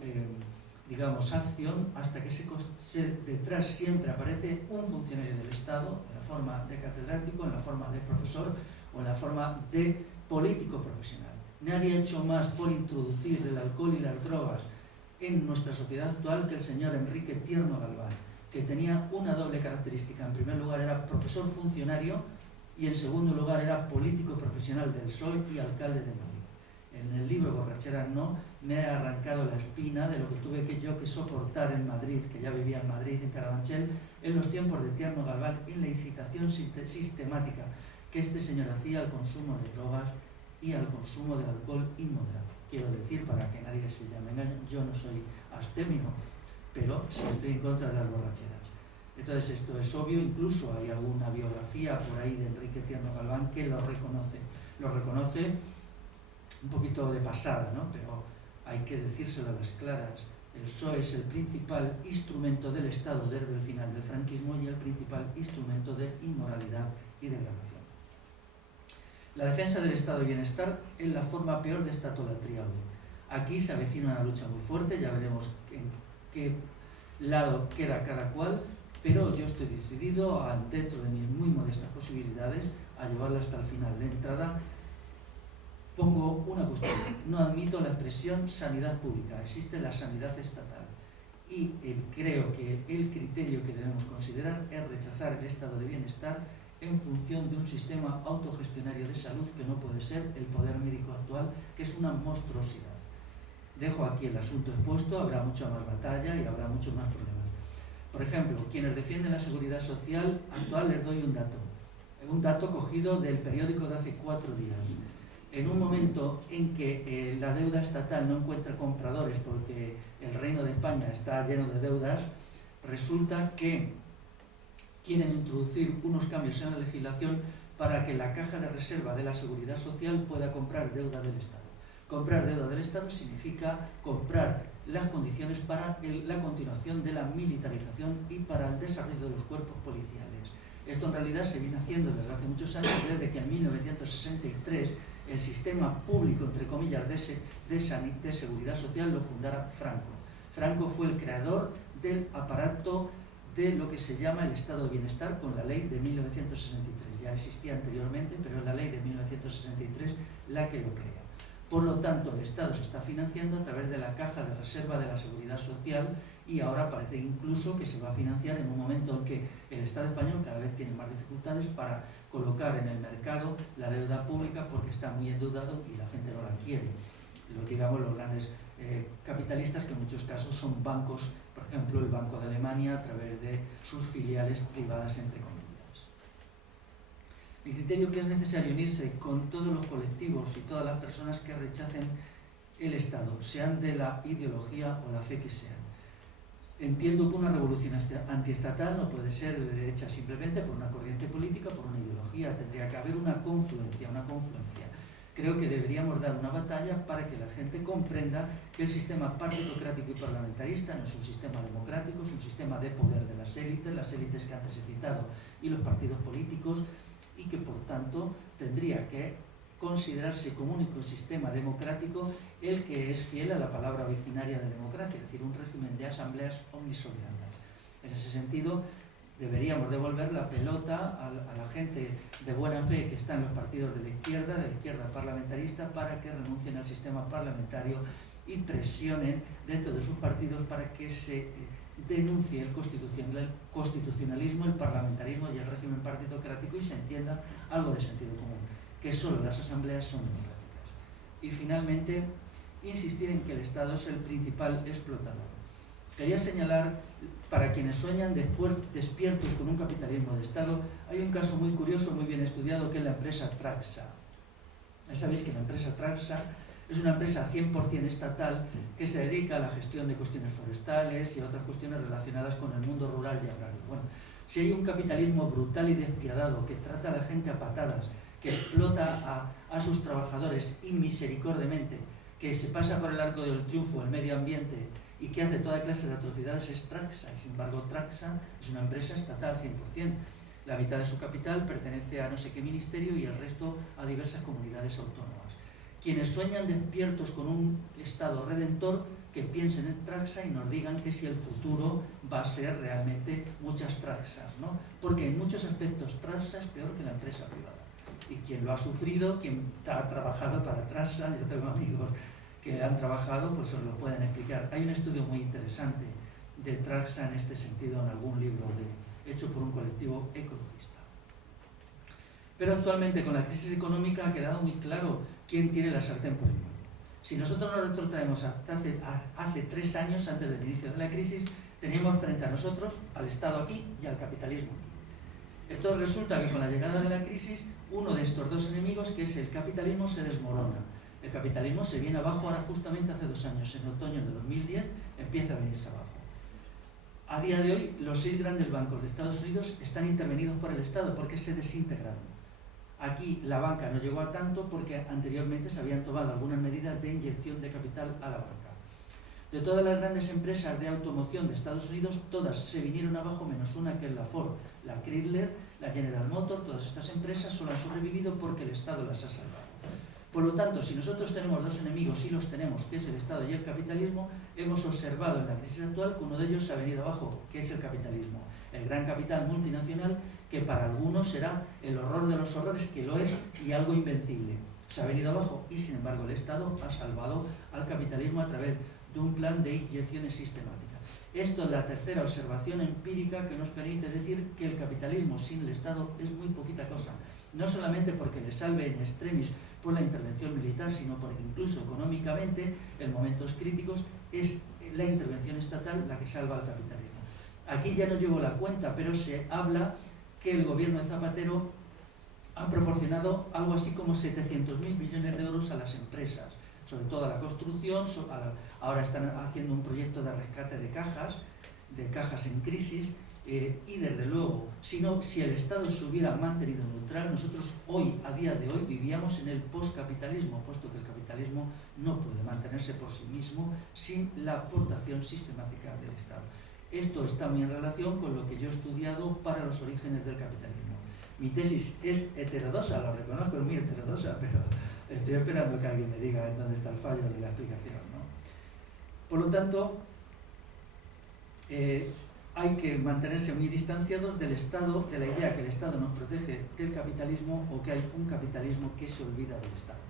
acción hasta que detrás siempre aparece un funcionario del Estado en la forma de catedrático, en la forma de profesor o en la forma de político profesional. Nadie ha hecho más por introducir el alcohol y las drogas en nuestra sociedad actual que el señor Enrique Tierno Galván, que tenía una doble característica. En primer lugar era profesor funcionario y en segundo lugar era político profesional del PSOE y alcalde de Madrid. En el libro Borracheras no me he arrancado la espina de lo que tuve yo que soportar en Madrid, que ya vivía en Madrid, en Carabanchel, en los tiempos de Tierno Galván, en la incitación sistemática que este señor hacía al consumo de drogas y al consumo de alcohol inmoderado. Quiero decir, para que nadie se llame engaño, yo no soy abstemio, pero sí estoy en contra de las borracheras. Entonces esto es obvio, incluso hay alguna biografía por ahí de Enrique Tierno Galván que lo reconoce un poquito de pasada, ¿no? Pero hay que decírselo a las claras. El PSOE es el principal instrumento del Estado desde el final del franquismo y el principal instrumento de inmoralidad y degradación. La defensa del estado de bienestar es la forma peor de estatolatría hoy. Aquí se avecina una lucha muy fuerte, ya veremos en qué lado queda cada cual, pero yo estoy decidido, dentro de mis muy modestas posibilidades, a llevarla hasta el final. De entrada, Pongo una cuestión. No admito la expresión sanidad pública. Existe la sanidad estatal. Y creo que el criterio que debemos considerar es rechazar el estado de bienestar en función de un sistema autogestionario de salud que no puede ser el poder médico actual, que es una monstruosidad. Dejo aquí el asunto expuesto, habrá mucha más batalla y habrá muchos más problemas. Por ejemplo, quienes defienden la seguridad social actual, les doy un dato cogido del periódico de hace 4 días. En un momento en que la deuda estatal no encuentra compradores porque el Reino de España está lleno de deudas, resulta que quieren introducir unos cambios en la legislación para que la caja de reserva de la seguridad social pueda comprar deuda del Estado. Comprar deuda del Estado significa comprar las condiciones para la continuación de la militarización y para el desarrollo de los cuerpos policiales. Esto en realidad se viene haciendo desde hace muchos años, desde que en 1963 el sistema público, entre comillas, de seguridad social lo fundara Franco. Franco fue el creador del aparato de lo que se llama el estado de bienestar con la ley de 1963. Ya existía anteriormente, pero es la ley de 1963 la que lo crea. Por lo tanto, el Estado se está financiando a través de la caja de reserva de la seguridad social y ahora parece incluso que se va a financiar en un momento en que el Estado español cada vez tiene más dificultades para colocar en el mercado la deuda pública porque está muy endeudado y la gente no la quiere. Digamos los grandes capitalistas, que en muchos casos son bancos, por ejemplo el Banco de Alemania a través de sus filiales privadas, entre comillas. Mi criterio que es necesario unirse con todos los colectivos y todas las personas que rechacen el Estado, sean de la ideología o la fe que sean. Entiendo que una revolución antiestatal no puede ser hecha simplemente por una corriente política, por una ideología. Tendría que haber una confluencia. Creo que deberíamos dar una batalla para que la gente comprenda que el sistema partitocrático y parlamentarista no es un sistema democrático, es un sistema de poder de las élites que antes he citado, y los partidos políticos, y que por tanto tendría que considerarse como único sistema democrático el que es fiel a la palabra originaria de democracia, es decir, un régimen de asambleas omnisoberanas. En ese sentido, deberíamos devolver la pelota a la gente de buena fe que está en los partidos de la izquierda parlamentarista, para que renuncien al sistema parlamentario y presionen dentro de sus partidos para que se denuncie el constitucionalismo, el parlamentarismo y el régimen partitocrático y se entienda algo de sentido común, que solo las asambleas son democráticas. Y finalmente, insistir en que el Estado es el principal explotador. Quería señalar, para quienes sueñan despiertos con un capitalismo de Estado, hay un caso muy curioso, muy bien estudiado, que es la empresa Traxa. Ya sabéis que la empresa Traxa es una empresa 100% estatal que se dedica a la gestión de cuestiones forestales y a otras cuestiones relacionadas con el mundo rural y agrario. Bueno, si hay un capitalismo brutal y despiadado que trata a la gente a patadas, que explota a sus trabajadores inmisericordiamente, que se pasa por el arco del triunfo el medio ambiente y que hace toda clase de atrocidades, es Traxa. Y sin embargo, Traxa es una empresa estatal 100%. La mitad de su capital pertenece a no sé qué ministerio y el resto a diversas comunidades autónomas. Quienes sueñan despiertos con un Estado redentor, que piensen en Traxa y nos digan que si el futuro va a ser realmente muchas Traxas, ¿no? Porque en muchos aspectos Traxa es peor que la empresa privada. Y quien lo ha sufrido, quien ha trabajado para Traxa, yo tengo amigos que han trabajado, pues os lo pueden explicar. Hay un estudio muy interesante de Traxa en este sentido en algún libro hecho por un colectivo ecologista. Pero actualmente, con la crisis económica, ha quedado muy claro quién tiene la sartén por el mango. Si nosotros nos retrotraemos hasta hace 3 años, antes del inicio de la crisis, teníamos frente a nosotros al Estado aquí y al capitalismo aquí. Entonces resulta que con la llegada de la crisis, uno de estos dos enemigos, que es el capitalismo, se desmorona. El capitalismo se viene abajo ahora justamente hace 2 años, en otoño de 2010, empieza a venirse abajo. A día de hoy, los 6 grandes bancos de Estados Unidos están intervenidos por el Estado porque se desintegraron. Aquí la banca no llegó a tanto porque anteriormente se habían tomado algunas medidas de inyección de capital a la banca. De todas las grandes empresas de automoción de Estados Unidos, todas se vinieron abajo menos una, que es la Ford, la Chrysler, la General Motors. Todas estas empresas solo han sobrevivido porque el Estado las ha salvado. Por lo tanto, si nosotros tenemos 2 enemigos, y los tenemos, que es el Estado y el capitalismo, hemos observado en la crisis actual que uno de ellos se ha venido abajo, que es el capitalismo. El gran capital multinacional, que para algunos será el horror de los horrores, que lo es, y algo invencible. se ha venido abajo y sin embargo el Estado ha salvado al capitalismo a través de un plan de inyecciones sistemáticas. Esto es la tercera observación empírica que nos permite decir que el capitalismo sin el Estado es muy poquita cosa. No solamente porque le salve en extremis por la intervención militar, sino porque incluso económicamente, en momentos críticos, es la intervención estatal la que salva al capitalismo. Aquí ya no llevo la cuenta, pero se habla que el gobierno de Zapatero ha proporcionado algo así como 700.000 millones de euros a las empresas, sobre todo a la construcción. Ahora están haciendo un proyecto de rescate de cajas en crisis, y desde luego, si el Estado se hubiera mantenido neutral, nosotros hoy, a día de hoy, vivíamos en el postcapitalismo, puesto que el capitalismo no puede mantenerse por sí mismo sin la aportación sistemática del Estado. Esto está muy en relación con lo que yo he estudiado para los orígenes del capitalismo. Mi tesis es heterodoxa, lo reconozco, es muy heterodoxa, pero estoy esperando que alguien me diga dónde está el fallo de la explicación, ¿no? Por lo tanto, hay que mantenerse muy distanciados del Estado, de la idea que el Estado nos protege del capitalismo o que hay un capitalismo que se olvida del Estado.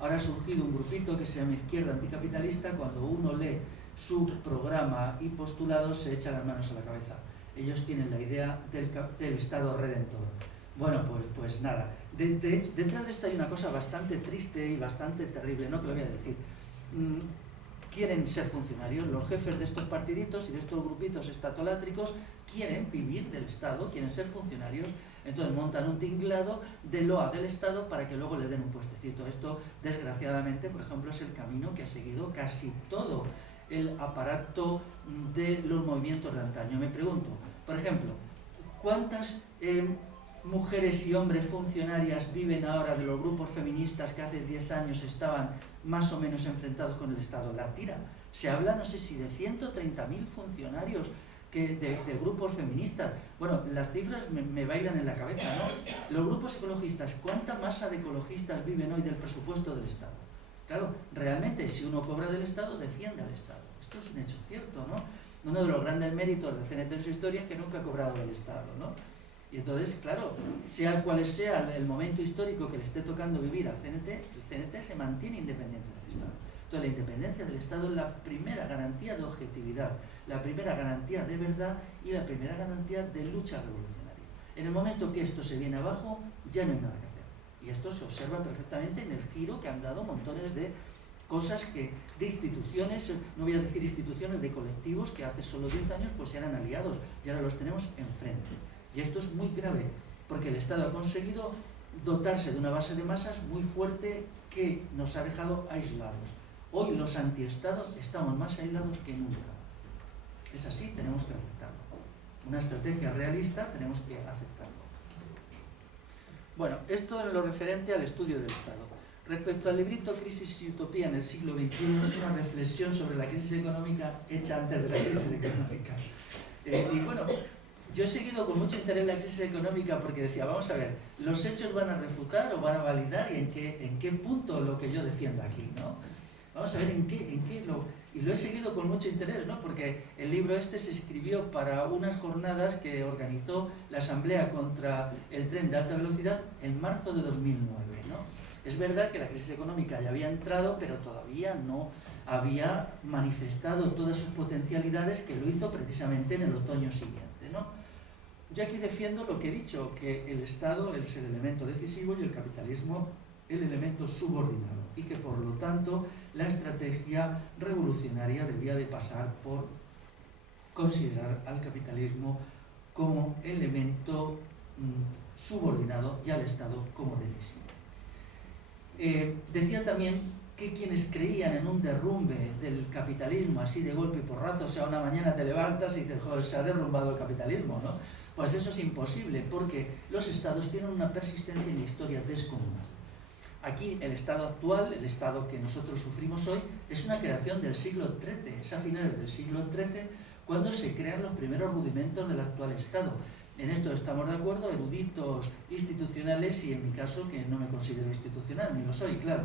Ahora ha surgido un grupito que se llama Izquierda Anticapitalista. Cuando uno lee su programa y postulados se echa las manos a la cabeza. Ellos tienen la idea del Estado redentor. Bueno, pues nada. Detrás de esto hay una cosa bastante triste y bastante terrible, no que lo voy a decir. Quieren ser funcionarios, los jefes de estos partiditos y de estos grupitos estatolátricos quieren vivir del Estado, quieren ser funcionarios, entonces montan un tinglado de loa del Estado para que luego les den un puestecito. Esto, desgraciadamente, por ejemplo, es el camino que ha seguido casi todo el aparato de los movimientos de antaño. Me pregunto, por ejemplo, ¿cuántas mujeres y hombres funcionarias viven ahora de los grupos feministas que hace 10 años estaban más o menos enfrentados con el Estado? La tira. Se habla, no sé si de 130.000 funcionarios de grupos feministas. Bueno, las cifras me bailan en la cabeza, ¿no? Los grupos ecologistas, ¿cuánta masa de ecologistas viven hoy del presupuesto del Estado? Claro, realmente si uno cobra del Estado, defiende al Estado. Esto es un hecho cierto, ¿no? Uno de los grandes méritos de CNT en su historia es que nunca ha cobrado del Estado, ¿no? Y entonces, claro, sea cual sea el momento histórico que le esté tocando vivir al CNT, el CNT se mantiene independiente del Estado. Entonces, la independencia del Estado es la primera garantía de objetividad, la primera garantía de verdad y la primera garantía de lucha revolucionaria. En el momento que esto se viene abajo, ya no hay nada que hacer. Y esto se observa perfectamente en el giro que han dado montones de cosas de instituciones, no voy a decir instituciones, de colectivos que hace solo 10 años pues eran aliados y ahora los tenemos enfrente. Y esto es muy grave, porque el Estado ha conseguido dotarse de una base de masas muy fuerte que nos ha dejado aislados. Hoy los antiestados estamos más aislados que nunca. Es así, tenemos que aceptarlo. Una estrategia realista, tenemos que aceptarlo. Bueno, esto es lo referente al estudio del Estado. Respecto al librito Crisis y Utopía en el siglo XXI, es una reflexión sobre la crisis económica hecha antes de la crisis económica. Y bueno, yo he seguido con mucho interés la crisis económica porque decía, vamos a ver, ¿los hechos van a refutar o van a validar y en qué punto lo que yo defiendo aquí, ¿no? Vamos a ver y lo he seguido con mucho interés, ¿no? Porque el libro este se escribió para unas jornadas que organizó la Asamblea contra el tren de alta velocidad en marzo de 2009, ¿no? Es verdad que la crisis económica ya había entrado, pero todavía no había manifestado todas sus potencialidades, que lo hizo precisamente en el otoño siguiente, ¿no? Yo aquí defiendo lo que he dicho, que el Estado es el elemento decisivo y el capitalismo el elemento subordinado, y que por lo tanto la estrategia revolucionaria debía de pasar por considerar al capitalismo como elemento subordinado y al Estado como decisivo. Decía también que quienes creían en un derrumbe del capitalismo así de golpe y porrazo, o sea, una mañana te levantas y dices, joder, se ha derrumbado el capitalismo, ¿no? Pues eso es imposible, porque los estados tienen una persistencia en la historia descomunal. Aquí el estado actual, el estado que nosotros sufrimos hoy, es una creación del siglo XIII, es a finales del siglo XIII cuando se crean los primeros rudimentos del actual estado. En esto estamos de acuerdo, eruditos institucionales, y en mi caso, que no me considero institucional, ni lo soy, claro.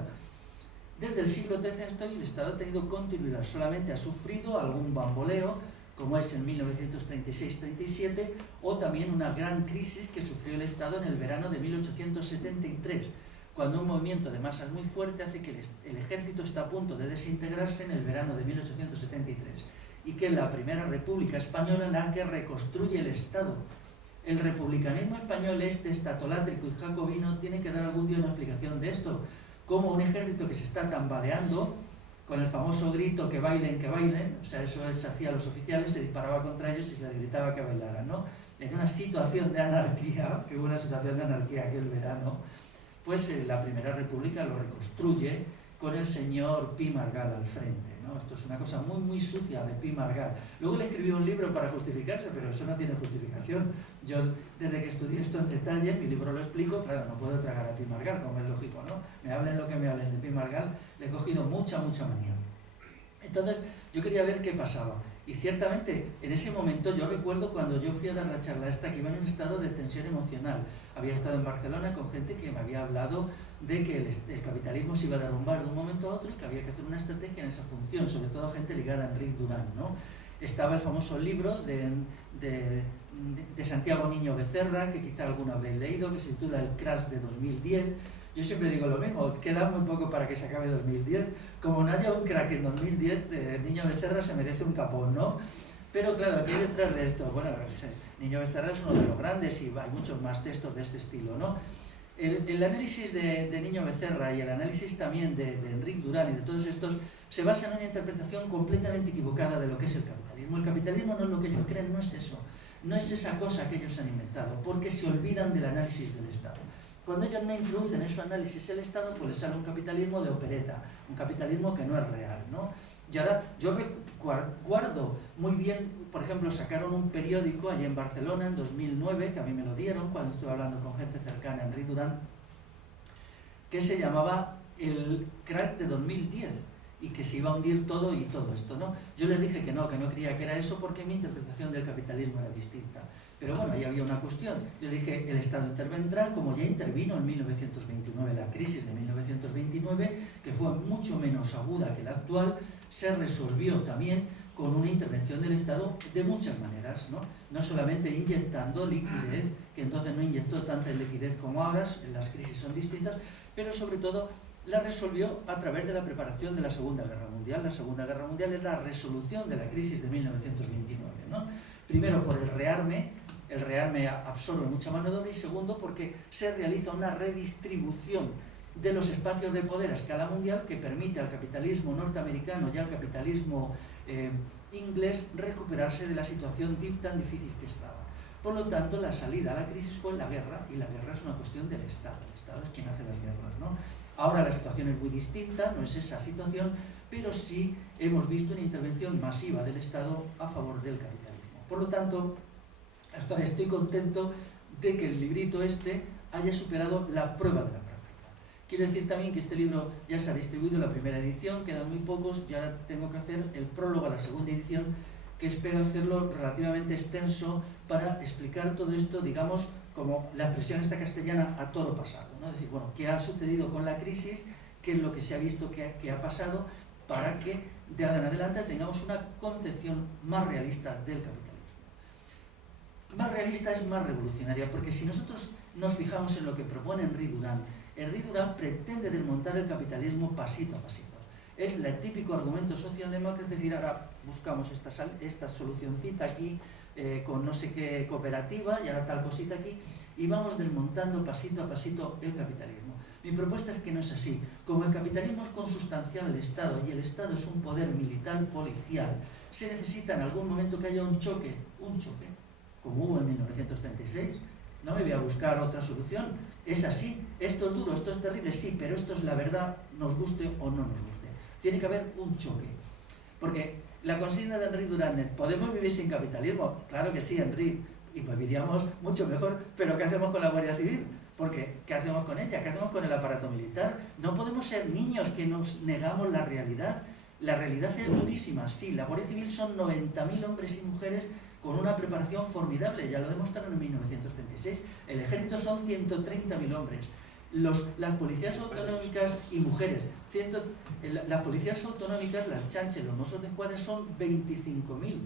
Desde el siglo XIII hasta hoy el Estado ha tenido continuidad, solamente ha sufrido algún bamboleo, como es en 1936-37, o también una gran crisis que sufrió el Estado en el verano de 1873, cuando un movimiento de masas muy fuerte hace que el ejército está a punto de desintegrarse en el verano de 1873 y que la Primera República Española es la que reconstruye el Estado. El republicanismo español estatolátrico y jacobino tiene que dar algún día una explicación de esto, como un ejército que se está tambaleando con el famoso grito que bailen, o sea, eso se hacía a los oficiales, se disparaba contra ellos y se les gritaba que bailaran, ¿no? En una situación de anarquía, que hubo una situación de anarquía aquel verano, pues la Primera República lo reconstruye con el señor Pi Margall al frente, ¿no? Esto es una cosa muy, muy sucia de Pi Margall. Luego le escribió un libro para justificarse, pero eso no tiene justificación. Yo, desde que estudié esto en detalle, mi libro lo explico, claro, no puedo tragar a Pi Margall, como es lógico, ¿no? Me hablen lo que me hablen de Pi Margall, le he cogido mucha manía. Entonces, yo quería ver qué pasaba. Y ciertamente, en ese momento, yo recuerdo cuando yo fui a dar la charla esta, que iba en un estado de tensión emocional. Había estado en Barcelona con gente que me había hablado de que el capitalismo se iba a derrumbar de un momento a otro y que había que hacer una estrategia en esa función, sobre todo gente ligada a Enric Duran, ¿no? Estaba el famoso libro de Santiago Niño Becerra, que quizá alguno habréis leído, que se titula El Crash de 2010. Yo siempre digo lo mismo, queda muy poco para que se acabe 2010. Como no haya un crack en 2010, Niño Becerra se merece un capón, ¿no? Pero claro, ¿qué hay detrás de esto? Bueno, Niño Becerra es uno de los grandes y hay muchos más textos de este estilo, ¿no? El análisis de Niño Becerra y el análisis también de Enric Duran y de todos estos se basa en una interpretación completamente equivocada de lo que es el capitalismo. El capitalismo no es lo que ellos creen, no es eso. No es esa cosa que ellos han inventado, porque se olvidan del análisis del Estado. Cuando ellos no introducen en su análisis el Estado, pues les sale un capitalismo de opereta, un capitalismo que no es real, ¿no? Y ahora yo recuerdo muy bien, por ejemplo, sacaron un periódico allí en Barcelona en 2009, que a mí me lo dieron cuando estuve hablando con gente cercana a Enric Duran, que se llamaba El Crack de 2010 y que se iba a hundir todo y todo esto, ¿no? Yo les dije que no creía que era eso porque mi interpretación del capitalismo era distinta. Pero bueno, ahí había una cuestión. Yo dije, el Estado intervendrá, como ya intervino en 1929, la crisis de 1929, que fue mucho menos aguda que la actual, se resolvió también con una intervención del Estado de muchas maneras, ¿no? No solamente inyectando liquidez, que entonces no inyectó tanta liquidez como ahora, las crisis son distintas, pero sobre todo la resolvió a través de la preparación de la Segunda Guerra Mundial. La Segunda Guerra Mundial es la resolución de la crisis de 1929, ¿no? Primero por el rearme absorbe mucha mano de obra y segundo porque se realiza una redistribución de los espacios de poder a escala mundial que permite al capitalismo norteamericano y al capitalismo inglés recuperarse de la situación tan difícil que estaba. Por lo tanto, la salida a la crisis fue la guerra, y la guerra es una cuestión del Estado. El Estado es quien hace las guerras, ¿no? Ahora la situación es muy distinta, no es esa situación, pero sí hemos visto una intervención masiva del Estado a favor del capitalismo. Por lo tanto, hasta ahora estoy contento de que el librito este haya superado la prueba de la práctica. Quiero decir también que este libro ya se ha distribuido en la primera edición, quedan muy pocos, ya tengo que hacer el prólogo a la segunda edición, que espero hacerlo relativamente extenso para explicar todo esto, digamos, como la expresión esta castellana, a toro pasado, ¿no? Es decir, bueno, qué ha sucedido con la crisis, qué es lo que se ha visto que ha pasado, para que de ahora en adelante tengamos una concepción más realista del capitalismo. Más realista es más revolucionaria, porque si nosotros nos fijamos en lo que propone Enric Duran pretende desmontar el capitalismo pasito a pasito. Es el típico argumento socialdemócrata, es decir, ahora buscamos esta solucioncita aquí con no sé qué cooperativa y ahora tal cosita aquí, y vamos desmontando pasito a pasito el capitalismo. Mi propuesta es que no es así. Como el capitalismo es consustancial al Estado y el Estado es un poder militar policial, se necesita en algún momento que haya un choque, como hubo en 1936. No me voy a buscar otra solución. Es así, esto es duro, esto es terrible, sí, pero esto es la verdad, nos guste o no nos guste. Tiene que haber un choque. Porque la consigna de Enric Duran es, ¿podemos vivir sin capitalismo? Claro que sí, Enric, y viviríamos mucho mejor, pero ¿qué hacemos con la Guardia Civil? Porque, ¿qué hacemos con ella? ¿Qué hacemos con el aparato militar? No podemos ser niños que nos negamos la realidad. La realidad es durísima, sí, la Guardia Civil son 90.000 hombres y mujeres con una preparación formidable, ya lo demostraron en 1936. El ejército son 130.000 hombres. Las policías autonómicas y mujeres, las policías autonómicas, las chanches, los mossos de escuadra son 25.000.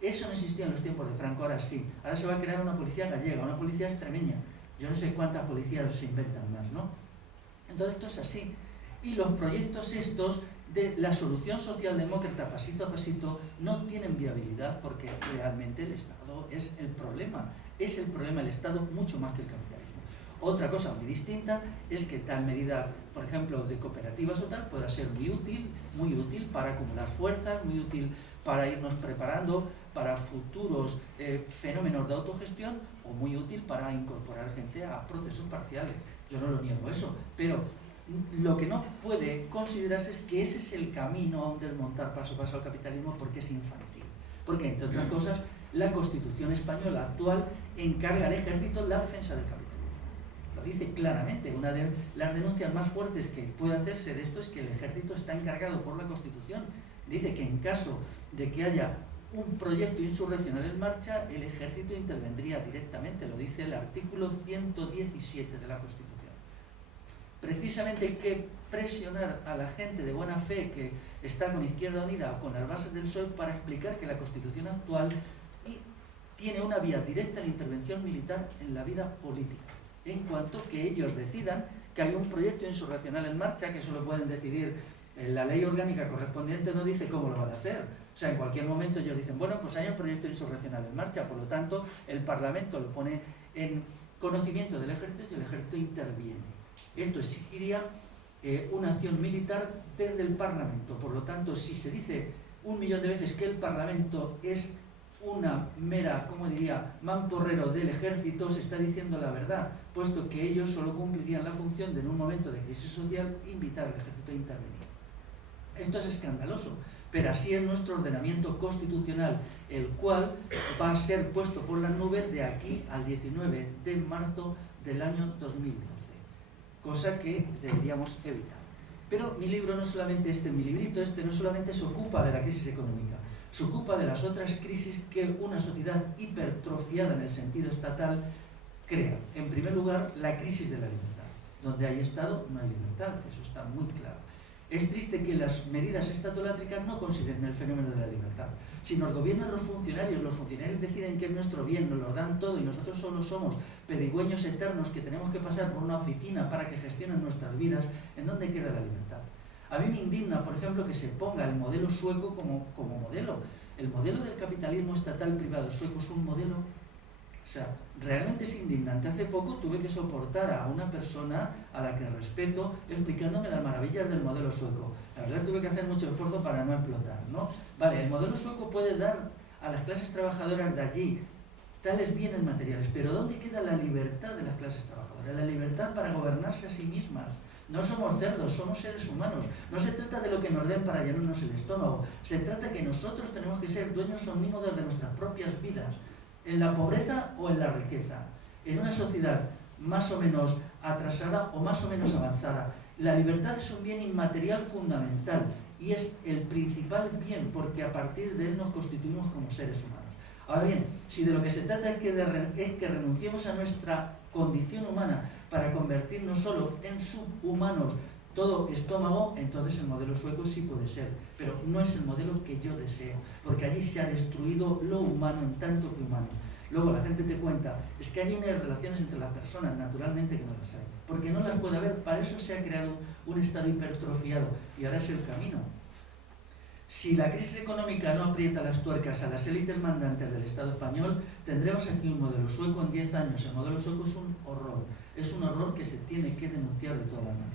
Eso no existía en los tiempos de Franco, ahora sí. Ahora se va a crear una policía gallega, una policía extremeña. Yo no sé cuántas policías se inventan más, ¿no? Entonces esto es así. Y los proyectos estos de la solución socialdemócrata pasito a pasito no tienen viabilidad porque realmente el Estado es el problema. Es el problema el Estado mucho más que el capitalismo. Otra cosa muy distinta es que tal medida, por ejemplo, de cooperativas o tal, pueda ser muy útil para acumular fuerzas, muy útil para irnos preparando para futuros fenómenos de autogestión o muy útil para incorporar gente a procesos parciales. Yo no lo niego eso, pero lo que no puede considerarse es que ese es el camino a un desmontar paso a paso al capitalismo porque es infantil. Porque, entre otras cosas, la Constitución española actual encarga al ejército la defensa del capitalismo. Lo dice claramente. Una de las denuncias más fuertes que puede hacerse de esto es que el ejército está encargado por la Constitución. Dice que en caso de que haya un proyecto insurreccional en marcha, el ejército intervendría directamente. Lo dice el artículo 117 de la Constitución. Precisamente hay que presionar a la gente de buena fe que está con Izquierda Unida o con las bases del PSOE para explicar que la Constitución actual tiene una vía directa de intervención militar en la vida política, en cuanto que ellos decidan que hay un proyecto insurreccional en marcha, que eso lo pueden decidir, la ley orgánica correspondiente no dice cómo lo van a hacer. O sea, en cualquier momento ellos dicen, bueno, pues hay un proyecto insurreccional en marcha, por lo tanto, el Parlamento lo pone en conocimiento del ejército y el ejército interviene. Esto exigiría una acción militar desde el Parlamento. Por lo tanto, si se dice 1.000.000 de veces que el Parlamento es una mera, como diría, mamporrero del ejército, se está diciendo la verdad, puesto que ellos solo cumplirían la función de, en un momento de crisis social, invitar al ejército a intervenir. Esto es escandaloso, pero así es nuestro ordenamiento constitucional, el cual va a ser puesto por las nubes de aquí al 19 de marzo del año 2012, cosa que deberíamos evitar. Pero mi libro no solamente mi librito no solamente se ocupa de la crisis económica, se ocupa de las otras crisis que una sociedad hipertrofiada en el sentido estatal crea. En primer lugar, la crisis de la libertad. Donde hay Estado, no hay libertad, eso está muy claro. Es triste que las medidas estatolátricas no consideren el fenómeno de la libertad. Si nos gobiernan los funcionarios deciden que es nuestro bien, nos lo dan todo y nosotros solo somos pedigüeños eternos que tenemos que pasar por una oficina para que gestionen nuestras vidas, ¿en dónde queda la libertad? A mí me indigna, por ejemplo, que se ponga el modelo sueco como modelo. El modelo del capitalismo estatal privado sueco es un modelo... O sea, realmente es indignante. Hace poco tuve que soportar a una persona a la que respeto explicándome las maravillas del modelo sueco. La verdad tuve que hacer mucho esfuerzo para no explotar, ¿no? Vale, el modelo sueco puede dar a las clases trabajadoras de allí tales bienes materiales, pero ¿dónde queda la libertad de las clases trabajadoras? La libertad para gobernarse a sí mismas. No somos cerdos, somos seres humanos. No se trata de lo que nos den para llenarnos el estómago. Se trata que nosotros tenemos que ser dueños omnímodos de nuestras propias vidas. En la pobreza o en la riqueza, en una sociedad más o menos atrasada o más o menos avanzada. La libertad es un bien inmaterial fundamental y es el principal bien porque a partir de él nos constituimos como seres humanos. Ahora bien, si de lo que se trata es que renunciemos a nuestra condición humana para convertirnos solo en subhumanos, todo estómago, entonces el modelo sueco sí puede ser, pero no es el modelo que yo deseo, porque allí se ha destruido lo humano en tanto que humano. Luego la gente te cuenta, es que allí no hay relaciones entre las personas, naturalmente que no las hay, porque no las puede haber, para eso se ha creado un estado hipertrofiado, y ahora es el camino. Si la crisis económica no aprieta las tuercas a las élites mandantes del Estado español, tendremos aquí un modelo sueco en 10 años. El modelo sueco es un horror que se tiene que denunciar de todas las maneras.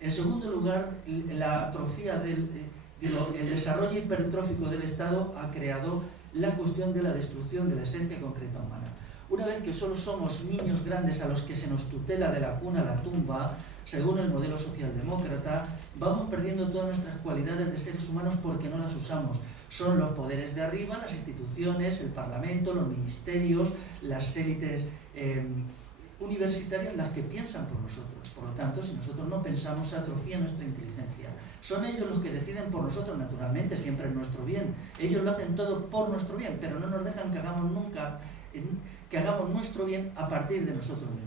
En segundo lugar, la atrofia el desarrollo hipertrófico del Estado ha creado la cuestión de la destrucción de la esencia concreta humana. Una vez que solo somos niños grandes a los que se nos tutela de la cuna a la tumba, según el modelo socialdemócrata, vamos perdiendo todas nuestras cualidades de seres humanos porque no las usamos. Son los poderes de arriba, las instituciones, el Parlamento, los ministerios, las élites universitarias las que piensan por nosotros. Por lo tanto, si nosotros no pensamos, se atrofia nuestra inteligencia. Son ellos los que deciden por nosotros, naturalmente, siempre en nuestro bien. Ellos lo hacen todo por nuestro bien, pero no nos dejan que hagamos nunca, que hagamos nuestro bien a partir de nosotros mismos.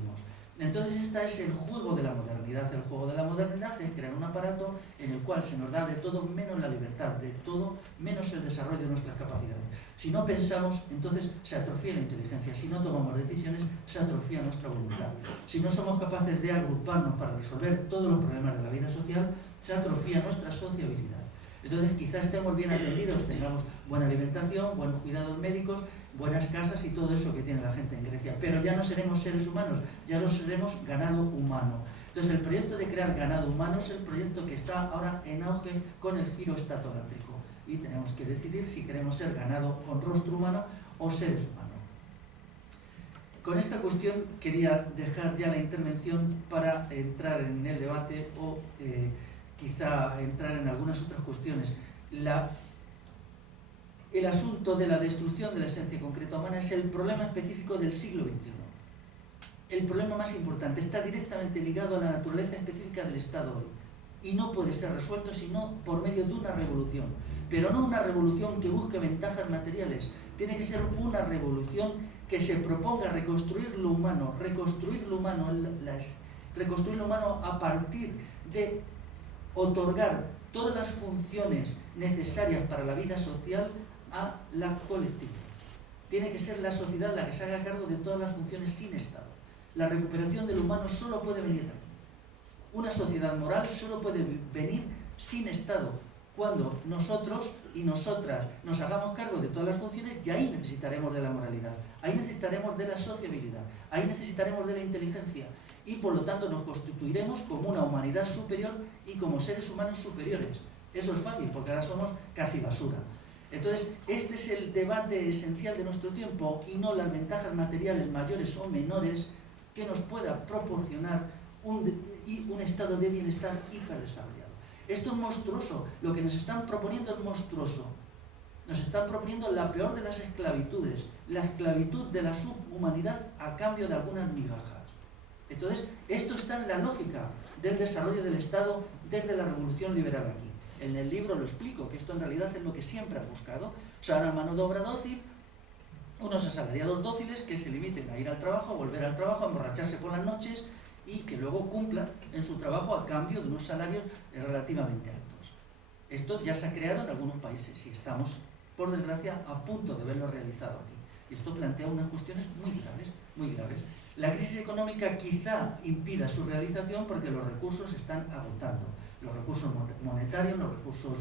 Entonces este es el juego de la modernidad. El juego de la modernidad es crear un aparato en el cual se nos da de todo menos la libertad, de todo menos el desarrollo de nuestras capacidades. Si no pensamos, entonces se atrofia la inteligencia. Si no tomamos decisiones, se atrofia nuestra voluntad. Si no somos capaces de agruparnos para resolver todos los problemas de la vida social, se atrofia nuestra sociabilidad. Entonces quizás estemos bien atendidos, tengamos buena alimentación, buenos cuidados médicos, buenas casas y todo eso que tiene la gente en Grecia, pero ya no seremos seres humanos, ya no seremos ganado humano. Entonces el proyecto de crear ganado humano es el proyecto que está ahora en auge con el giro estatolátrico, y tenemos que decidir si queremos ser ganado con rostro humano o seres humanos. Con esta cuestión quería dejar ya la intervención para entrar en el debate o quizá entrar en algunas otras cuestiones. El asunto de la destrucción de la esencia concreta humana es el problema específico del siglo XXI. El problema más importante está directamente ligado a la naturaleza específica del Estado hoy y no puede ser resuelto sino por medio de una revolución, pero no una revolución que busque ventajas materiales. Tiene que ser una revolución que se proponga reconstruir lo humano, reconstruir lo humano a partir de otorgar todas las funciones necesarias para la vida social a la colectividad. Tiene que ser la sociedad la que se haga cargo de todas las funciones sin Estado. La recuperación del humano solo puede venir de aquí. Una sociedad moral solo puede venir sin Estado, cuando nosotros y nosotras nos hagamos cargo de todas las funciones, y ahí necesitaremos de la moralidad, ahí necesitaremos de la sociabilidad, ahí necesitaremos de la inteligencia, y por lo tanto nos constituiremos como una humanidad superior y como seres humanos superiores. Eso es fácil, porque ahora somos casi basura. Entonces, este es el debate esencial de nuestro tiempo, y no las ventajas materiales mayores o menores que nos pueda proporcionar un estado de bienestar hiperdesarrollado. Esto es monstruoso, lo que nos están proponiendo es monstruoso. Nos están proponiendo la peor de las esclavitudes, la esclavitud de la subhumanidad a cambio de algunas migajas. Entonces, esto está en la lógica del desarrollo del Estado desde la revolución liberal aquí. En el libro lo explico, que esto en realidad es lo que siempre han buscado. O sea, una mano de obra dócil, unos asalariados dóciles que se limiten a ir al trabajo, a volver al trabajo, a emborracharse por las noches y que luego cumplan en su trabajo a cambio de unos salarios relativamente altos. Esto ya se ha creado en algunos países y estamos, por desgracia, a punto de verlo realizado aquí. Y esto plantea unas cuestiones muy graves, muy graves. La crisis económica quizá impida su realización porque los recursos se están agotando. Los recursos monetarios, los recursos,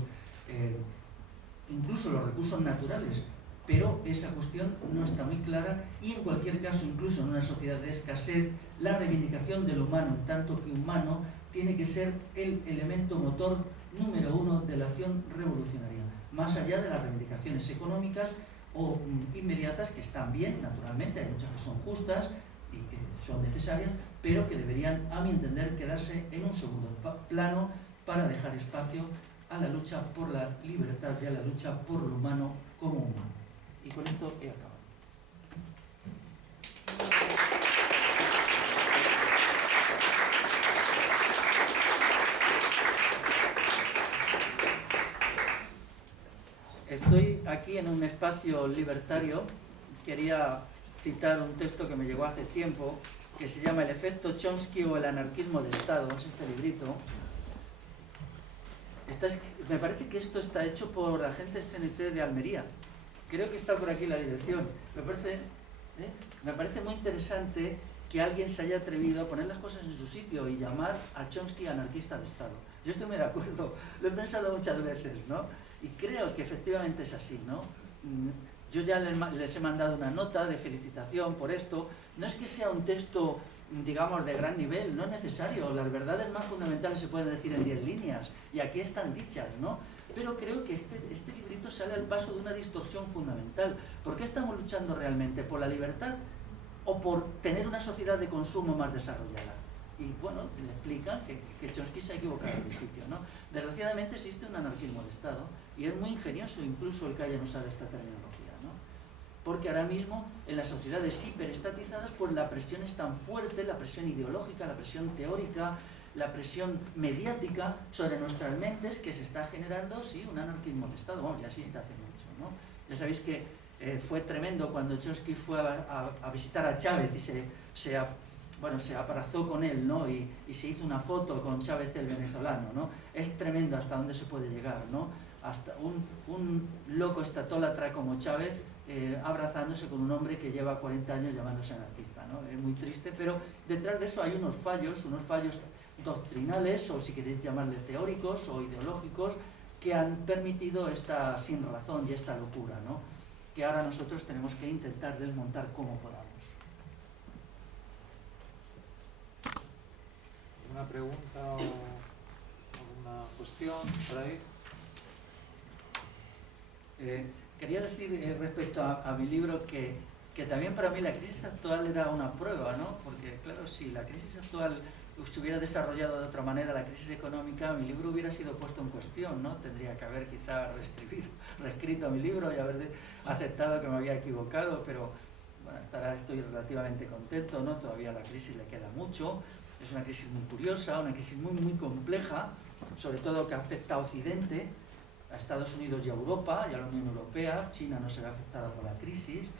incluso los recursos naturales, pero esa cuestión no está muy clara, y en cualquier caso, incluso en una sociedad de escasez, la reivindicación del humano, en tanto que humano, tiene que ser el elemento motor número uno de la acción revolucionaria, más allá de las reivindicaciones económicas o inmediatas, que están bien, naturalmente, hay muchas que son justas y que son necesarias, pero que deberían, a mi entender, quedarse en un segundo plano para dejar espacio a la lucha por la libertad y a la lucha por lo humano como humano. Y con esto he acabado. Estoy aquí en un espacio libertario. Quería citar un texto que me llegó hace tiempo, que se llama El efecto Chomsky o el anarquismo del Estado. Es este librito. Me parece que esto está hecho por la gente del CNT de Almería. Creo que está por aquí la dirección. Me parece muy interesante que alguien se haya atrevido a poner las cosas en su sitio y llamar a Chomsky anarquista de Estado. Yo estoy muy de acuerdo, lo he pensado muchas veces, ¿no? Y creo que efectivamente es así, ¿no? Yo ya les he mandado una nota de felicitación por esto. No es que sea un texto, digamos, de gran nivel, no es necesario. Las verdades más fundamentales se pueden decir en 10 líneas, y aquí están dichas, ¿no? Pero creo que este librito sale al paso de una distorsión fundamental. ¿Por qué estamos luchando realmente? ¿Por la libertad o por tener una sociedad de consumo más desarrollada? Y bueno, le explican que Chomsky se ha equivocado de sitio, ¿no? Desgraciadamente existe un anarquismo de Estado, y es muy ingenioso incluso el que hayan usado esta terminología, ¿no? Porque ahora mismo en las sociedades hiperestatizadas, pues la presión es tan fuerte, la presión ideológica, la presión teórica, la presión mediática sobre nuestras mentes, que se está generando, sí, un anarquismo de Estado. Vamos, ya existe hace mucho, ¿no? Ya sabéis que fue tremendo cuando Chomsky fue a visitar a Chávez y bueno, se abrazó con él, ¿no? Y se hizo una foto con Chávez el venezolano, ¿no? Es tremendo hasta dónde se puede llegar, ¿no? Hasta un loco estatólatra como Chávez abrazándose con un hombre que lleva 40 años llamándose anarquista, ¿no? Es muy triste, pero detrás de eso hay unos fallos doctrinales, o si queréis llamarle teóricos o ideológicos, que han permitido esta sinrazón y esta locura, ¿no? Que ahora nosotros tenemos que intentar desmontar como podamos. ¿Alguna pregunta o alguna cuestión por ahí? Quería decir respecto a mi libro que también para mí la crisis actual era una prueba, ¿no? Porque claro, si la crisis actual se hubiera desarrollado de otra manera, la crisis económica, mi libro hubiera sido puesto en cuestión, ¿no? Tendría que haber quizá reescrito mi libro y haber aceptado que me había equivocado, pero bueno, estoy relativamente contento, ¿no? Todavía a la crisis le queda mucho, es una crisis muy curiosa, una crisis muy, muy compleja, sobre todo que afecta a Occidente, a Estados Unidos y a Europa y a la Unión Europea. China no será afectada por la crisis,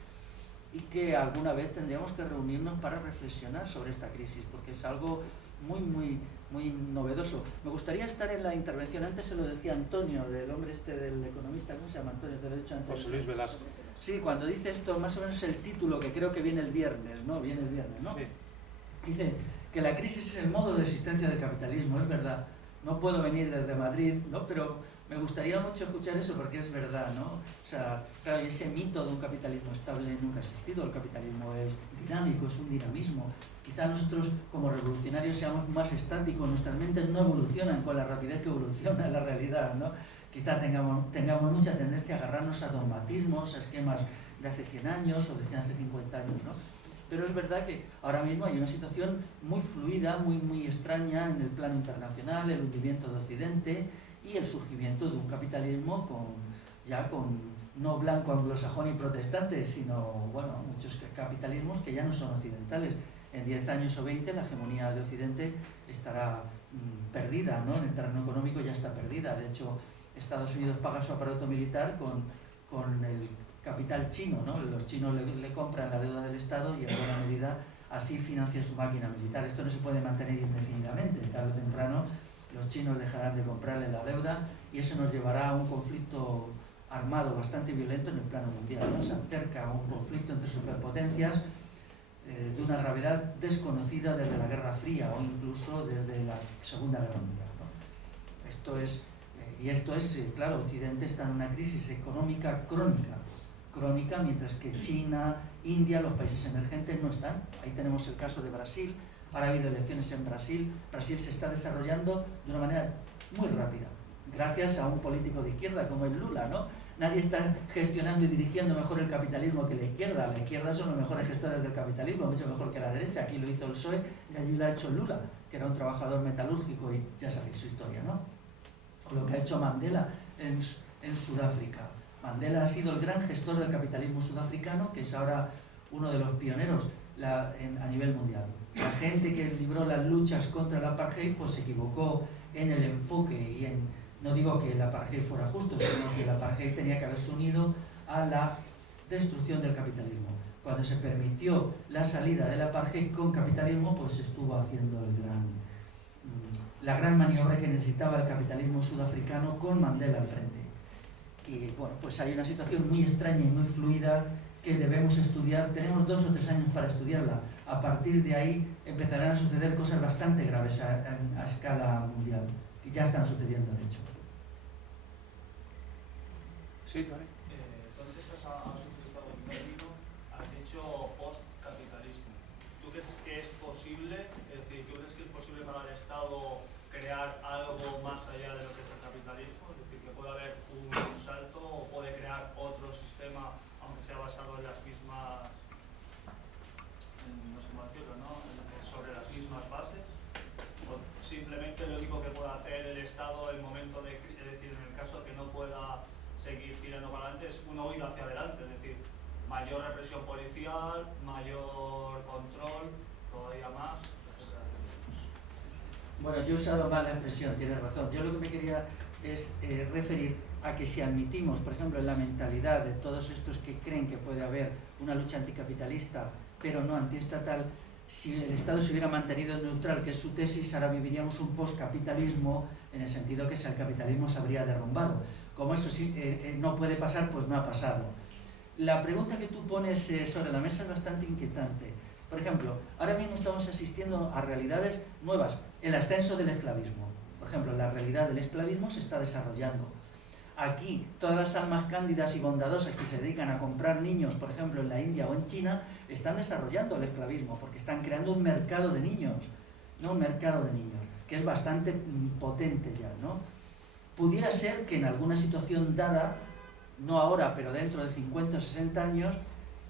y que alguna vez tendríamos que reunirnos para reflexionar sobre esta crisis, porque es algo muy, muy, muy novedoso. Me gustaría estar en la intervención, antes se lo decía Antonio, del hombre del economista, ¿cómo se llama Antonio? Te lo he dicho antes. José Luis Velasco. Sí, cuando dice esto, más o menos el título, que creo que viene el viernes, ¿no? Viene el viernes, ¿no? Sí. Dice que la crisis es el modo de existencia del capitalismo, es verdad. No puedo venir desde Madrid, ¿no? Pero me gustaría mucho escuchar eso porque es verdad, ¿no? O sea, claro, ese mito de un capitalismo estable nunca ha existido. El capitalismo es dinámico, es un dinamismo. Quizá nosotros como revolucionarios seamos más estáticos, nuestras mentes no evolucionan con la rapidez que evoluciona la realidad, ¿no? Quizá tengamos mucha tendencia a agarrarnos a dogmatismos, a esquemas de hace 100 años o de hace 50 años, ¿no? Pero es verdad que ahora mismo hay una situación muy fluida, muy, muy extraña en el plano internacional, el hundimiento de Occidente y el surgimiento de un capitalismo con no blanco, anglosajón y protestante, sino, bueno, muchos capitalismos que ya no son occidentales. En 10 años o 20 la hegemonía de Occidente estará perdida, ¿no? En el terreno económico ya está perdida. De hecho, Estados Unidos paga su aparato militar con el capital chino, ¿no? Los chinos le compran la deuda del Estado y en buena medida así financian su máquina militar. Esto no se puede mantener indefinidamente. Tarde o temprano los chinos dejarán de comprarle la deuda y eso nos llevará a un conflicto armado bastante violento en el plano mundial, ¿no? Se acerca a un conflicto entre superpotencias de una gravedad desconocida desde la Guerra Fría o incluso desde la Segunda Guerra Mundial, ¿no? Esto es, claro, Occidente está en una crisis económica crónica, mientras que China, India, los países emergentes no están. Ahí tenemos el caso de Brasil. Ahora ha habido elecciones en Brasil. Brasil se está desarrollando de una manera muy rápida, gracias a un político de izquierda como es Lula, ¿no? Nadie está gestionando y dirigiendo mejor el capitalismo que la izquierda. La izquierda son los mejores gestores del capitalismo, mucho mejor que la derecha. Aquí lo hizo el PSOE y allí lo ha hecho Lula, que era un trabajador metalúrgico y ya sabéis su historia, ¿no? O lo que ha hecho Mandela en Sudáfrica. Mandela ha sido el gran gestor del capitalismo sudafricano, que es ahora uno de los pioneros a nivel mundial. La gente que libró las luchas contra el apartheid pues se equivocó en el enfoque y no digo que el apartheid fuera justo, sino que el apartheid tenía que haberse unido a la destrucción del capitalismo. Cuando se permitió la salida del apartheid con capitalismo, pues se estuvo haciendo la gran maniobra que necesitaba el capitalismo sudafricano con Mandela al frente. Y bueno, pues hay una situación muy extraña y muy fluida que debemos estudiar. Tenemos 2 o 3 años para estudiarla. A partir de ahí empezarán a suceder cosas bastante graves a escala mundial, que ya están sucediendo de hecho. Sí, Tony. Entonces has utilizado un término, has dicho post-capitalismo. ¿Tú crees que es posible, es decir, tú crees que es posible para el Estado crear algo más allá de lo que es el capitalismo? Es decir, que puede haber un salto o puede crear otro sistema, aunque sea basado en las mismas, no sé cómo decirlo, ¿no? Sobre las mismas bases. O simplemente lo único que puede hacer el Estado en el momento de, es decir, en el caso que no pueda seguir tirando para adelante, es una huida hacia adelante, es decir, mayor represión policial, mayor control, todavía más, etc. Bueno, yo he usado mal la expresión, tienes razón. Yo lo que me quería es referir a que si admitimos, por ejemplo, en la mentalidad de todos estos que creen que puede haber una lucha anticapitalista, pero no antiestatal, si el Estado se hubiera mantenido neutral, que es su tesis, ahora viviríamos un postcapitalismo, en el sentido que si el capitalismo se habría derrumbado. Como eso sí, no puede pasar, pues no ha pasado. La pregunta que tú pones sobre la mesa es bastante inquietante. Por ejemplo, ahora mismo estamos asistiendo a realidades nuevas. El ascenso del esclavismo. Por ejemplo, la realidad del esclavismo se está desarrollando. Aquí, todas las almas cándidas y bondadosas que se dedican a comprar niños, por ejemplo, en la India o en China, están desarrollando el esclavismo, porque están creando un mercado de niños, ¿no? Un mercado de niños, que es bastante potente ya, ¿no? Pudiera ser que en alguna situación dada, no ahora, pero dentro de 50 o 60 años,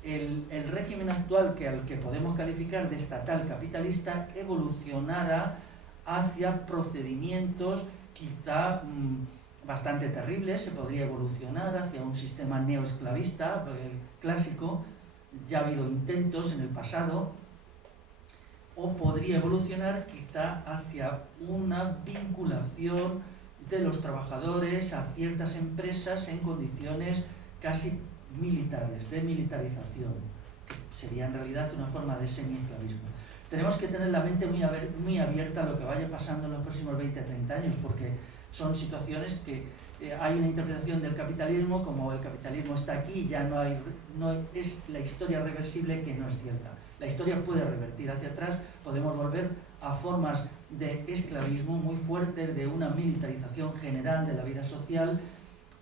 el régimen actual, al que podemos calificar de estatal capitalista, evolucionara hacia procedimientos quizá bastante terribles. Se podría evolucionar hacia un sistema neoesclavista clásico. Ya ha habido intentos en el pasado. O podría evolucionar quizá hacia una vinculación de los trabajadores a ciertas empresas en condiciones casi militares, de militarización, que sería en realidad una forma de semi-esclavismo. Tenemos que tener la mente muy abierta a lo que vaya pasando en los próximos 20 a 30 años, porque son situaciones que hay una interpretación del capitalismo, como el capitalismo está aquí, ya no es la historia reversible, que no es cierta. La historia puede revertir hacia atrás, podemos volver a formas de esclavismo muy fuertes, de una militarización general de la vida social,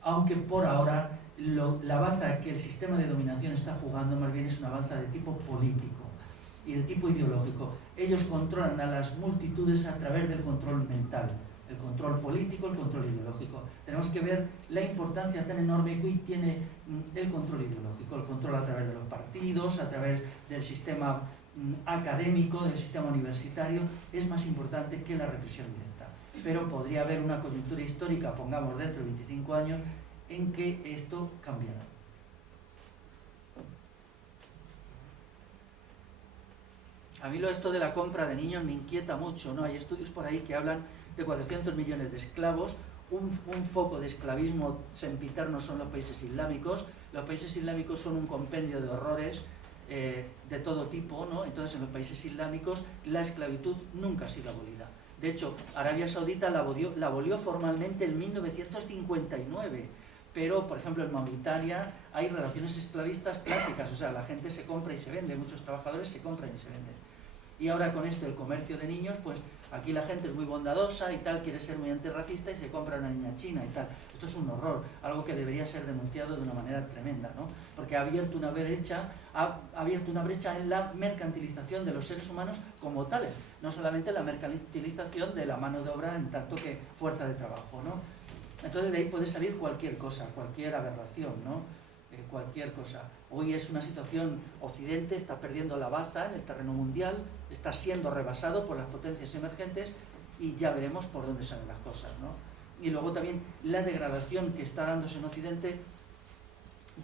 aunque por ahora la baza que el sistema de dominación está jugando más bien es una baza de tipo político y de tipo ideológico. Ellos controlan a las multitudes a través del control mental, el control político, el control ideológico. Tenemos que ver la importancia tan enorme que hoy tiene el control ideológico, el control a través de los partidos, a través del sistema académico, del sistema universitario, es más importante que la represión directa. Pero podría haber una coyuntura histórica, pongamos dentro de 25 años, en que esto cambiará. A mí esto de la compra de niños me inquieta mucho, ¿no? Hay estudios por ahí que hablan de 400 millones de esclavos. Un foco de esclavismo sempiterno son los países islámicos. Los países islámicos son un compendio de horrores de todo tipo, ¿no? Entonces, en los países islámicos la esclavitud nunca ha sido abolida. De hecho, Arabia Saudita la abolió formalmente en 1959, pero, por ejemplo, en Mauritania hay relaciones esclavistas clásicas, o sea, la gente se compra y se vende, muchos trabajadores se compran y se venden. Y ahora con esto, el comercio de niños, pues aquí la gente es muy bondadosa y tal, quiere ser muy antirracista y se compra una niña china y tal. Esto es un horror, algo que debería ser denunciado de una manera tremenda, ¿no? Porque ha abierto una brecha en la mercantilización de los seres humanos como tales, no solamente la mercantilización de la mano de obra en tanto que fuerza de trabajo, ¿no? Entonces de ahí puede salir cualquier cosa, cualquier aberración, ¿no? Cualquier cosa. Hoy es una situación, Occidente está perdiendo la baza en el terreno mundial, está siendo rebasado por las potencias emergentes y ya veremos por dónde salen las cosas, ¿no? Y luego también la degradación que está dándose en Occidente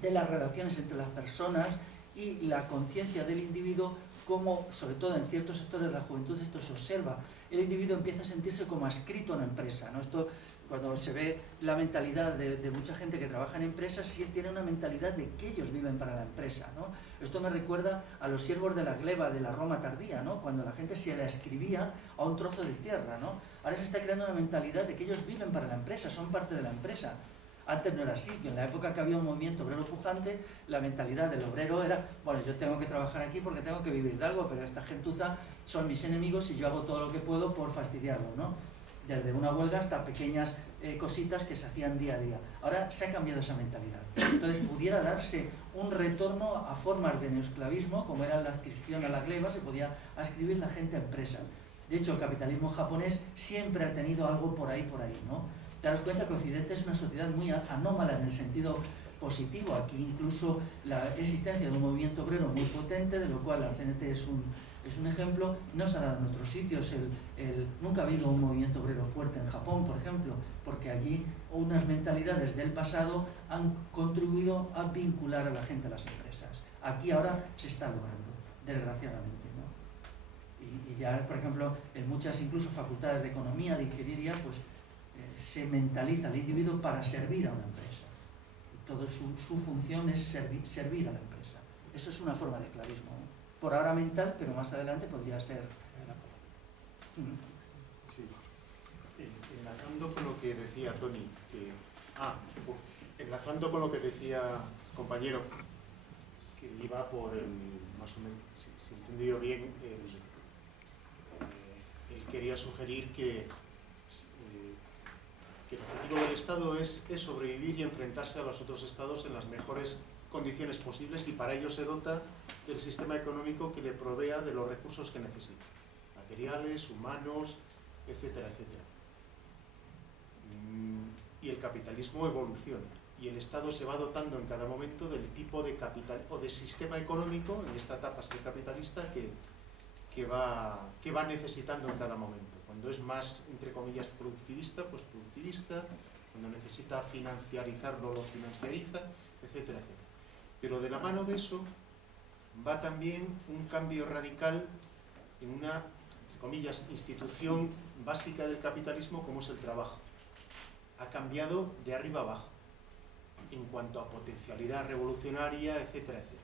de las relaciones entre las personas y la conciencia del individuo, como sobre todo en ciertos sectores de la juventud esto se observa. El individuo empieza a sentirse como adscrito a una empresa, ¿no? Esto, cuando se ve la mentalidad de mucha gente que trabaja en empresas, sí tiene una mentalidad de que ellos viven para la empresa, ¿no? Esto me recuerda a los siervos de la gleba de la Roma tardía, ¿no? Cuando la gente se le ascribía a un trozo de tierra, ¿no? Ahora se está creando una mentalidad de que ellos viven para la empresa, son parte de la empresa. Antes no era así, que en la época que había un movimiento obrero pujante, la mentalidad del obrero era, bueno, yo tengo que trabajar aquí porque tengo que vivir de algo, pero esta gentuza son mis enemigos y yo hago todo lo que puedo por fastidiarlos, ¿no? Desde una huelga hasta pequeñas cositas que se hacían día a día. Ahora se ha cambiado esa mentalidad. Entonces pudiera darse un retorno a formas de neoesclavismo, como era la adscripción a la gleba, se podía adscribir la gente a empresa. De hecho, el capitalismo japonés siempre ha tenido algo por ahí, ¿no? Daros cuenta que Occidente es una sociedad muy anómala en el sentido positivo. Aquí incluso la existencia de un movimiento obrero muy potente, de lo cual la CNT es un ejemplo, no se ha dado en otros sitios. Nunca ha habido un movimiento obrero fuerte en Japón, por ejemplo, porque allí unas mentalidades del pasado han contribuido a vincular a la gente a las empresas. Aquí ahora se está logrando, desgraciadamente, ¿no? Y ya, por ejemplo, en muchas incluso facultades de economía, de ingeniería, pues se mentaliza al individuo para servir a una empresa. Y toda su función es servir a la empresa. Eso es una forma de esclavismo, ¿eh? por ahora mental, pero más adelante podría ser. Sí. Enlazando con lo que decía Tony, enlazando con lo que decía el compañero, que iba por el, más o menos, si he entendido bien, él quería sugerir que el objetivo del Estado es sobrevivir y enfrentarse a los otros Estados en las mejores condiciones posibles, y para ello se dota del sistema económico que le provea de los recursos que necesita, materiales, humanos, etcétera, etcétera. Y el capitalismo evoluciona, y el Estado se va dotando en cada momento del tipo de capital o de sistema económico, en esta etapa capitalista, que va necesitando en cada momento. Cuando es más, entre comillas, productivista, pues productivista; cuando necesita financiarizarlo, lo financiariza, etcétera, etcétera. Pero de la mano de eso va también un cambio radical en una, entre comillas, institución básica del capitalismo, como es el trabajo. Ha cambiado de arriba abajo en cuanto a potencialidad revolucionaria, etcétera, etcétera.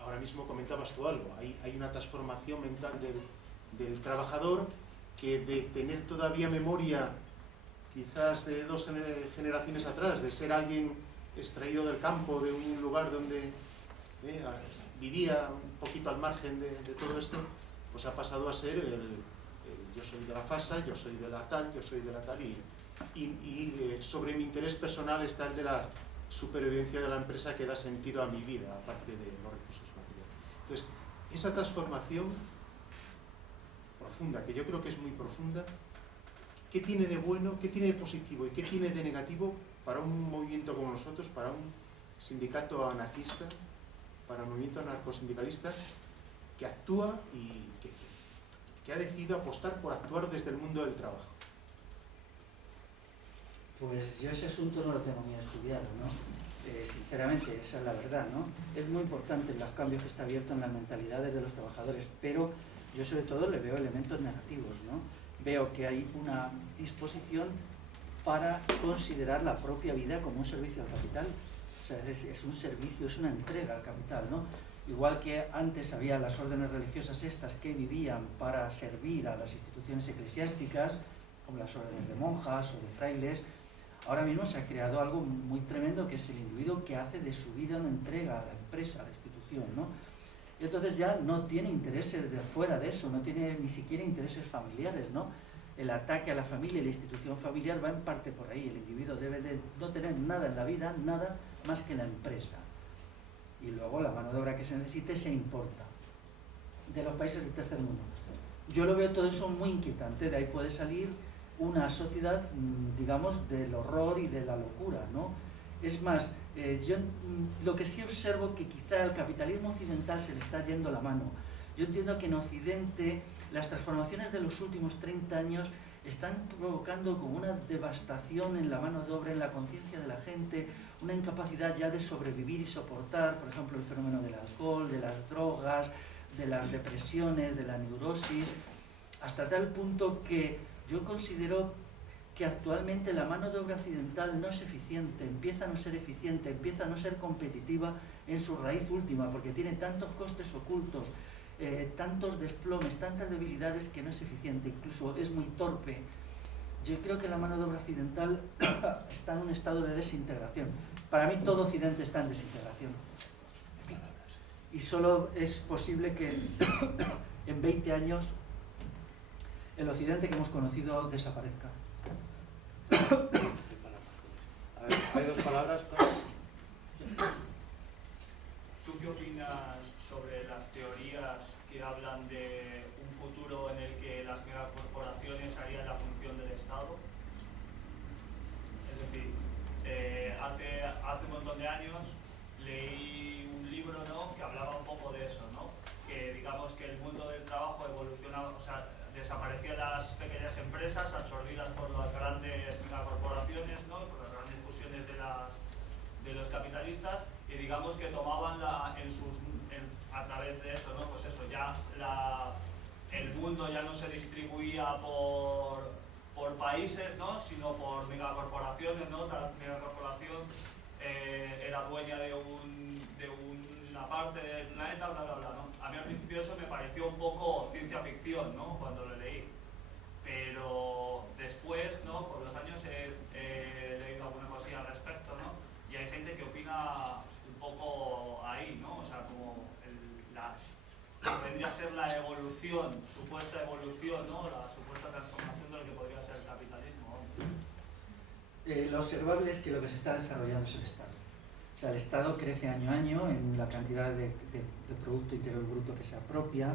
Ahora mismo comentabas tú algo, hay una transformación mental del trabajador, que de tener todavía memoria quizás de 2 generaciones atrás, de ser alguien extraído del campo, de un lugar donde vivía un poquito al margen de todo esto, pues ha pasado a ser yo soy de la FASA, yo soy de la tal, yo soy de la tal, y sobre mi interés personal está el de la supervivencia de la empresa, que da sentido a mi vida, aparte de los recursos materiales. Entonces, esa transformación profunda, que yo creo que es muy profunda, ¿qué tiene de bueno, qué tiene de positivo y qué tiene de negativo para un movimiento como nosotros, para un sindicato anarquista, para un movimiento anarcosindicalista que actúa y que ha decidido apostar por actuar desde el mundo del trabajo? Pues yo ese asunto no lo tengo muy estudiado, ¿no? Sinceramente, esa es la verdad, ¿no? Es muy importante los cambios que está abierto en las mentalidades de los trabajadores, pero yo sobre todo le veo elementos negativos, ¿no? Veo que hay una disposición para considerar la propia vida como un servicio al capital. O sea, es un servicio, es una entrega al capital, ¿no? Igual que antes había las órdenes religiosas estas que vivían para servir a las instituciones eclesiásticas, como las órdenes de monjas o de frailes, ahora mismo se ha creado algo muy tremendo, que es el individuo que hace de su vida una entrega a la empresa, a la institución, ¿no? Y entonces ya no tiene intereses de fuera de eso, no tiene ni siquiera intereses familiares, ¿no? El ataque a la familia y la institución familiar va en parte por ahí. El individuo debe de no tener nada en la vida, nada más que la empresa. Y luego la mano de obra que se necesite se importa de los países del tercer mundo. Yo lo veo todo eso muy inquietante. De ahí puede salir una sociedad, digamos, del horror y de la locura, ¿no? Es más, yo lo que sí observo, que quizá al capitalismo occidental se le está yendo la mano. Yo entiendo que en Occidente las transformaciones de los últimos 30 años están provocando como una devastación en la mano de obra, en la conciencia de la gente, una incapacidad ya de sobrevivir y soportar, por ejemplo, el fenómeno del alcohol, de las drogas, de las depresiones, de la neurosis, hasta tal punto que yo considero que actualmente la mano de obra occidental no es eficiente, empieza a no ser eficiente, empieza a no ser competitiva en su raíz última, porque tiene tantos costes ocultos, tantos desplomes, tantas debilidades, que no es eficiente, incluso es muy torpe. Yo creo que la mano de obra occidental está en un estado de desintegración. Para mí todo Occidente está en desintegración. Y solo es posible que en 20 años el Occidente que hemos conocido desaparezca. A ver, hay 2 palabras. ¿Tú qué opinas sobre las teorías que hablan de un futuro en el que las megacorporaciones harían la función del Estado? Es decir, hace un montón de años leí un libro, ¿no?, que hablaba un poco de eso, ¿no? Que digamos que el mundo del trabajo evolucionaba, o sea, desaparecían las pequeñas empresas absorbidas por las grandes megacorporaciones, ¿no?, por las grandes fusiones de los capitalistas, y digamos que tomaban a través de eso, ¿no? Pues eso, ya el mundo ya no se distribuía por países, ¿no?, sino por megacorporaciones, ¿no? Cada megacorporación era dueña de una una parte del planeta, bla, bla, bla, ¿no? A mí al principio eso me pareció un poco ciencia ficción, ¿no? Cuando lo leí. Pero después, ¿no? Con los años he leído alguna cosilla al respecto, ¿no? Y hay gente que opina un poco ahí, ¿no? O sea, como vendría a ser la evolución, supuesta evolución, ¿no? La supuesta transformación de lo que podría ser el capitalismo. Lo observable es que lo que se está desarrollando es el Estado. O sea, el Estado crece año a año en la cantidad de Producto Interior Bruto que se apropia,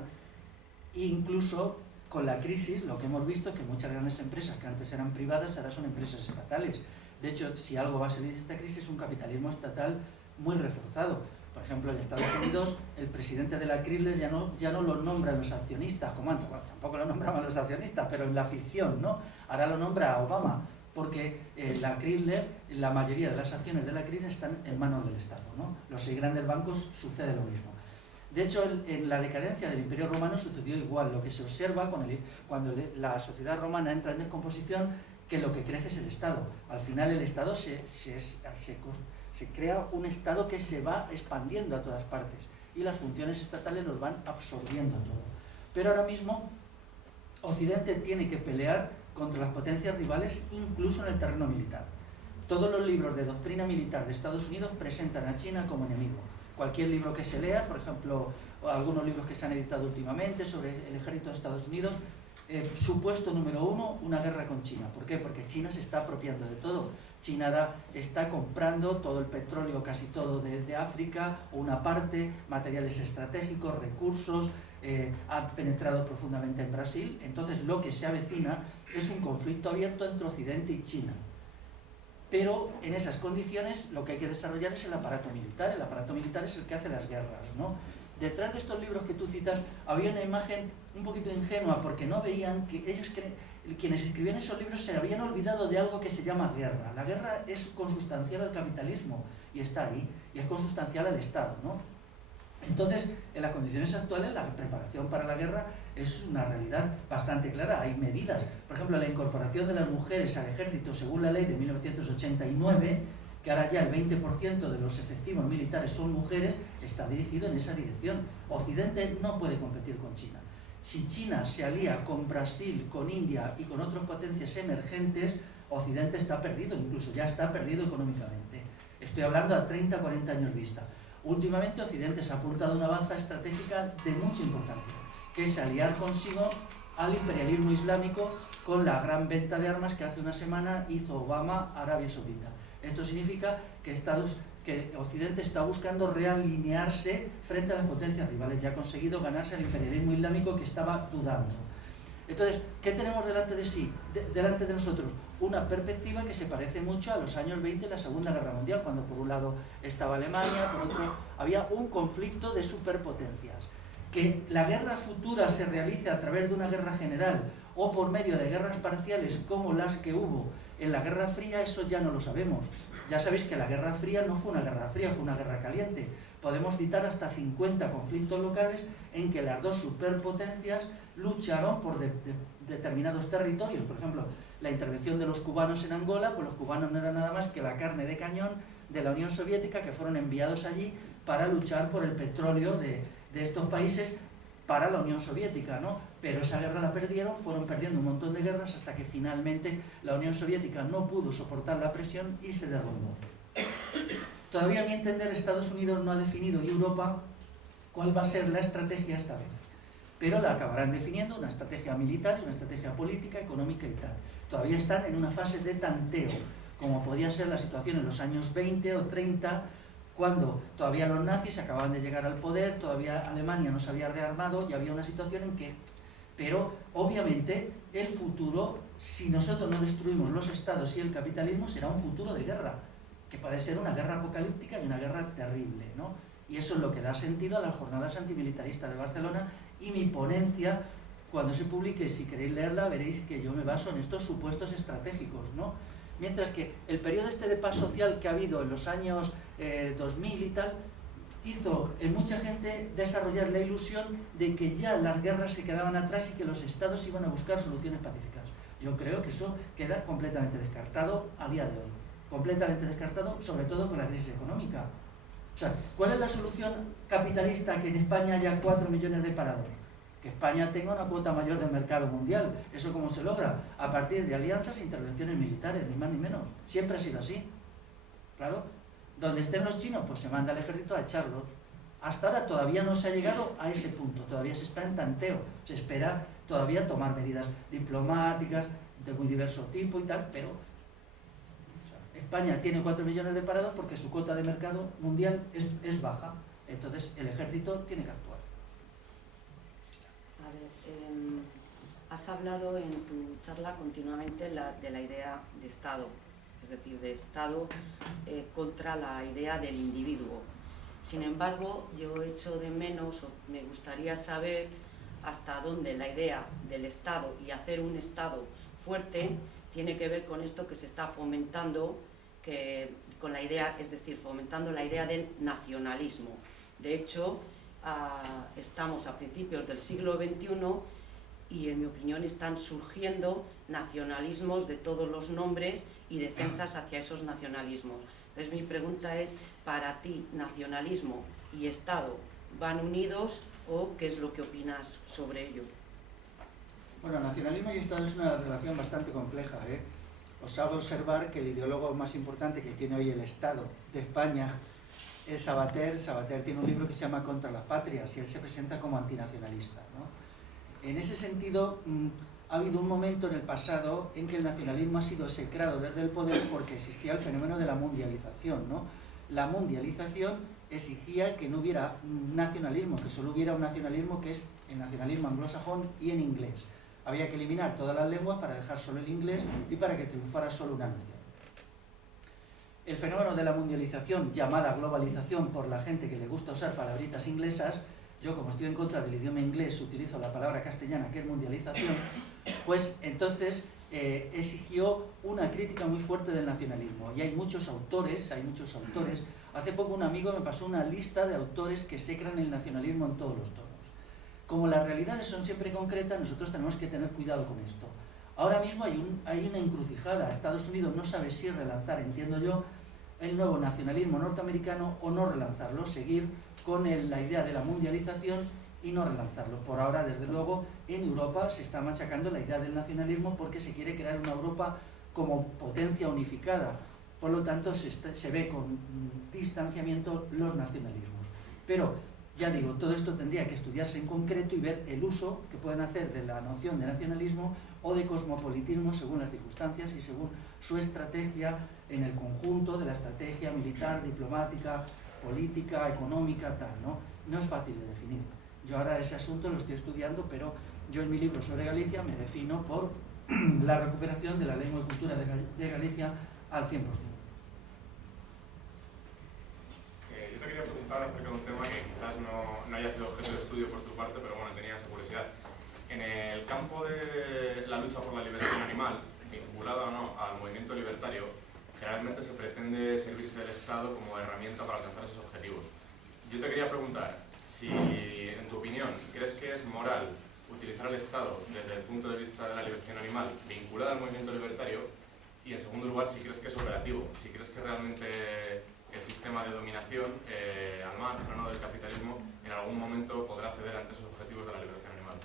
e incluso con la crisis lo que hemos visto es que muchas grandes empresas que antes eran privadas ahora son empresas estatales. De hecho, si algo va a salir de esta crisis es un capitalismo estatal muy reforzado. Por ejemplo, en Estados Unidos el presidente de la Chrysler ya no lo nombran los accionistas, como antes, bueno, tampoco lo nombraban los accionistas, pero en la ficción, ¿no? Ahora lo nombra Obama, porque la Chrysler, la mayoría de las acciones de la Chrysler están en manos del Estado, ¿no? Los 6 grandes bancos sucede lo mismo. De hecho, en la decadencia del Imperio Romano sucedió igual. Lo que se observa cuando la sociedad romana entra en descomposición, que lo que crece es el Estado. Al final el Estado se crea un Estado que se va expandiendo a todas partes y las funciones estatales los van absorbiendo todo. Pero ahora mismo Occidente tiene que pelear contra las potencias rivales incluso en el terreno militar. Todos los libros de doctrina militar de Estados Unidos presentan a China como enemigo. Cualquier libro que se lea, por ejemplo, algunos libros que se han editado últimamente sobre el ejército de Estados Unidos, supuesto número 1, una guerra con China. ¿Por qué? Porque China se está apropiando de todo. China está comprando todo el petróleo, casi todo de África, o una parte, materiales estratégicos, recursos, ha penetrado profundamente en Brasil. Entonces lo que se avecina es un conflicto abierto entre Occidente y China. Pero en esas condiciones lo que hay que desarrollar es el aparato militar. El aparato militar es el que hace las guerras, ¿no? Detrás de estos libros que tú citas había una imagen un poquito ingenua, porque no veían que ellos, quienes escribían esos libros, se habían olvidado de algo que se llama guerra. La guerra es consustancial al capitalismo y está ahí, y es consustancial al Estado, ¿no? Entonces, en las condiciones actuales, la preparación para la guerra es una realidad bastante clara. Hay medidas. Por ejemplo, la incorporación de las mujeres al ejército según la ley de 1989, que ahora ya el 20% de los efectivos militares son mujeres, está dirigido en esa dirección. Occidente no puede competir con China. Si China se alía con Brasil, con India y con otras potencias emergentes, Occidente está perdido, incluso ya está perdido económicamente. Estoy hablando a 30, 40 años vista. Últimamente Occidente se ha apuntado a una avanza estratégica de mucha importancia, que es aliar consigo al imperialismo islámico con la gran venta de armas que hace una semana hizo Obama a Arabia Saudita. Esto significa que Occidente está buscando realinearse frente a las potencias rivales. Ya ha conseguido ganarse al imperialismo islámico que estaba dudando. Entonces, ¿qué tenemos delante de sí? Delante de nosotros una perspectiva que se parece mucho a los años 20 de la Segunda Guerra Mundial, cuando por un lado estaba Alemania, por otro había un conflicto de superpotencias. Que la guerra futura se realice a través de una guerra general o por medio de guerras parciales como las que hubo en la Guerra Fría, eso ya no lo sabemos. Ya sabéis que la Guerra Fría no fue una guerra fría, fue una guerra caliente. Podemos citar hasta 50 conflictos locales en que las dos superpotencias lucharon por determinados territorios. Por ejemplo, la intervención de los cubanos en Angola, pues los cubanos no eran nada más que la carne de cañón de la Unión Soviética, que fueron enviados allí para luchar por el petróleo de estos países para la Unión Soviética, ¿no? Pero esa guerra la perdieron, fueron perdiendo un montón de guerras hasta que finalmente la Unión Soviética no pudo soportar la presión y se derrumbó. Todavía, a mi entender, Estados Unidos no ha definido, y Europa, cuál va a ser la estrategia esta vez. Pero la acabarán definiendo, una estrategia militar, una estrategia política, económica y tal. Todavía están en una fase de tanteo, como podía ser la situación en los años 20 o 30, cuando todavía los nazis acababan de llegar al poder, todavía Alemania no se había rearmado y había una situación en que... Pero, obviamente, el futuro, si nosotros no destruimos los estados y el capitalismo, será un futuro de guerra, que puede ser una guerra apocalíptica y una guerra terrible, ¿no? Y eso es lo que da sentido a las jornadas antimilitaristas de Barcelona, y mi ponencia, cuando se publique, si queréis leerla, veréis que yo me baso en estos supuestos estratégicos, ¿no? Mientras que el periodo este de paz social que ha habido en los años 2000 y tal, hizo en mucha gente desarrollar la ilusión de que ya las guerras se quedaban atrás y que los estados iban a buscar soluciones pacíficas. Yo creo que eso queda completamente descartado a día de hoy. Completamente descartado, sobre todo con la crisis económica. O sea, ¿cuál es la solución capitalista que en España haya 4 millones de parados? Que España tenga una cuota mayor del mercado mundial. ¿Eso cómo se logra? A partir de alianzas e intervenciones militares, ni más ni menos. Siempre ha sido así. Claro. Donde estén los chinos, pues se manda al ejército a echarlos. Hasta ahora todavía no se ha llegado a ese punto, todavía se está en tanteo. Se espera todavía tomar medidas diplomáticas de muy diverso tipo y tal, pero España tiene 4 millones de parados porque su cuota de mercado mundial es baja. Entonces el ejército tiene que actuar. A ver, has hablado en tu charla continuamente de la idea de Estado, es decir, de Estado contra la idea del individuo. Sin embargo, yo echo de menos, o me gustaría saber hasta dónde la idea del Estado y hacer un Estado fuerte tiene que ver con esto que se está fomentando, con la idea, es decir, fomentando la idea del nacionalismo. De hecho, estamos a principios del siglo XXI y, en mi opinión, están surgiendo nacionalismos de todos los nombres y defensas hacia esos nacionalismos. Entonces, mi pregunta es, para ti, ¿nacionalismo y Estado van unidos o qué es lo que opinas sobre ello? Bueno, nacionalismo y Estado es una relación bastante compleja, ¿eh? Os hago observar que el ideólogo más importante que tiene hoy el Estado de España es Sabater. Sabater tiene un libro que se llama Contra las Patrias y él se presenta como antinacionalista, ¿no? En ese sentido, ha habido un momento en el pasado en que el nacionalismo ha sido execrado desde el poder porque existía el fenómeno de la mundialización, ¿no? La mundialización exigía que no hubiera nacionalismo, que solo hubiera un nacionalismo que es el nacionalismo anglosajón y en inglés. Había que eliminar todas las lenguas para dejar solo el inglés y para que triunfara solo una nación. El fenómeno de la mundialización, llamada globalización por la gente que le gusta usar palabritas inglesas, yo como estoy en contra del idioma inglés utilizo la palabra castellana que es mundialización, pues entonces exigió una crítica muy fuerte del nacionalismo. Y hay muchos autores. Hace poco un amigo me pasó una lista de autores que execran el nacionalismo en todos los tonos. Como las realidades son siempre concretas, nosotros tenemos que tener cuidado con esto. Ahora mismo hay una encrucijada. Estados Unidos no sabe si relanzar, entiendo yo, el nuevo nacionalismo norteamericano o no relanzarlo, seguir con la idea de la mundialización y no relanzarlo. Por ahora, desde luego, en Europa se está machacando la idea del nacionalismo porque se quiere crear una Europa como potencia unificada. Por lo tanto, se ve con distanciamiento los nacionalismos. Pero, ya digo, todo esto tendría que estudiarse en concreto y ver el uso que pueden hacer de la noción de nacionalismo o de cosmopolitismo según las circunstancias y según su estrategia en el conjunto de la estrategia militar, diplomática, política, económica, tal, ¿no? No es fácil de definir. Yo ahora ese asunto lo estoy estudiando, pero yo en mi libro sobre Galicia me defino por la recuperación de la lengua y cultura de Galicia al 100%. Yo te quería preguntar acerca de un tema que quizás no haya sido objeto de estudio por tu parte, pero bueno, tenía esa curiosidad. En el campo de la lucha por la liberación animal, vinculada o no al movimiento libertario, generalmente se pretende servirse del Estado como herramienta para alcanzar esos objetivos. Yo te quería preguntar si, en tu opinión, crees que es moral utilizar al Estado desde el punto de vista de la liberación animal vinculada al movimiento libertario y, en segundo lugar, si crees que es operativo, si crees que realmente el sistema de dominación al margen o no del capitalismo en algún momento podrá ceder ante esos objetivos de la liberación animal.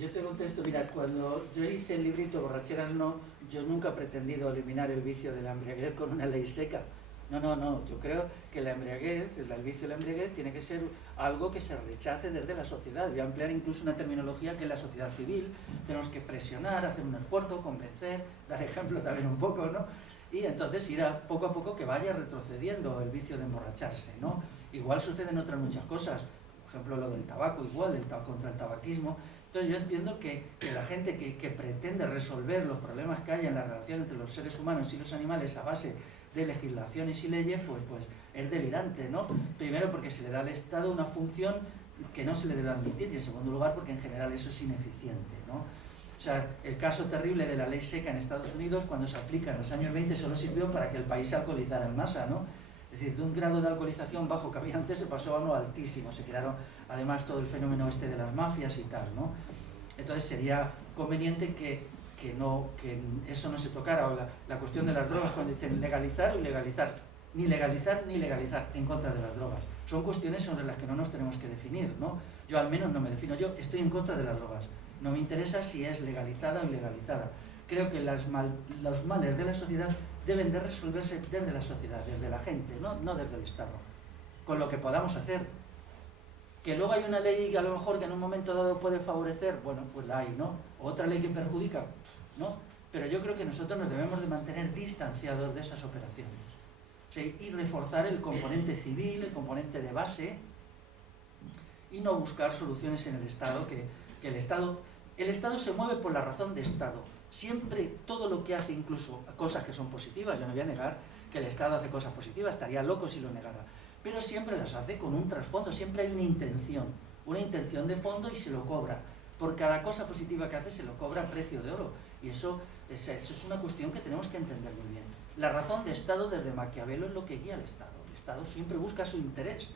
Yo te contesto, mira, cuando yo hice el librito Borracheras no, yo nunca he pretendido eliminar el vicio de la embriaguez con una ley seca. No, yo creo que la embriaguez, el vicio de la embriaguez tiene que ser algo que se rechace desde la sociedad. Voy a emplear incluso una terminología que es la sociedad civil. Tenemos que presionar, hacer un esfuerzo, convencer, dar ejemplo también un poco, ¿no? Y entonces ir poco a poco que vaya retrocediendo el vicio de emborracharse, ¿no? Igual suceden otras muchas cosas, por ejemplo lo del tabaco, igual, contra el tabaquismo. Entonces yo entiendo que la gente que pretende resolver los problemas que hay en la relación entre los seres humanos y los animales a base de legislaciones y leyes, pues es delirante, ¿no? Primero porque se le da al Estado una función que no se le debe admitir y en segundo lugar porque en general eso es ineficiente, ¿no? O sea, el caso terrible de la ley seca en Estados Unidos, cuando se aplica en los años 20, solo sirvió para que el país se alcoholizara en masa, ¿no? Es decir, de un grado de alcoholización bajo que había antes se pasó a uno altísimo. Se crearon además todo el fenómeno este de las mafias y tal, ¿no? Entonces sería conveniente que eso no se tocara. O la cuestión de las drogas, cuando dicen legalizar o ilegalizar. ni legalizar ni legalizar en contra de las drogas. Son cuestiones sobre las que no nos tenemos que definir, ¿no? Yo al menos no me defino, yo estoy en contra de las drogas. No me interesa si es legalizada o ilegalizada. Creo que los males de la sociedad deben de resolverse desde la sociedad, desde la gente, no desde el Estado. Con lo que podamos hacer. Que luego hay una ley que a lo mejor que en un momento dado puede favorecer, bueno, pues la hay, ¿no? Otra ley que perjudica, ¿no? Pero yo creo que nosotros nos debemos de mantener distanciados de esas operaciones. ¿Sí? Y reforzar el componente civil, el componente de base, y no buscar soluciones en el Estado, que el Estado se mueve por la razón de Estado. Siempre todo lo que hace, incluso cosas que son positivas, yo no voy a negar que el Estado hace cosas positivas, estaría loco si lo negara, pero siempre las hace con un trasfondo, siempre hay una intención de fondo y se lo cobra. Por cada cosa positiva que hace se lo cobra a precio de oro, y eso es una cuestión que tenemos que entender muy bien. La razón de Estado desde Maquiavelo es lo que guía al Estado. El Estado siempre busca su interés.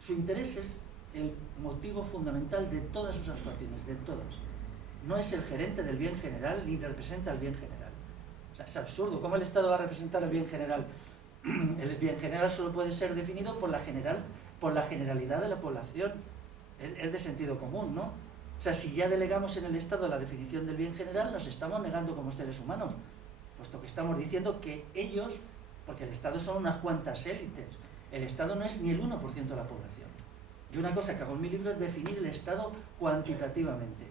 Su interés es el motivo fundamental de todas sus actuaciones, de todas. No es el gerente del bien general ni representa el bien general. O sea, es absurdo. ¿Cómo el Estado va a representar el bien general? El bien general solo puede ser definido por la generalidad de la población. Es de sentido común, ¿no? O sea, si ya delegamos en el Estado la definición del bien general, nos estamos negando como seres humanos, puesto que estamos diciendo que ellos, porque el Estado son unas cuantas élites, el Estado no es ni el 1% de la población. Y una cosa que hago en mi libro es definir el Estado cuantitativamente.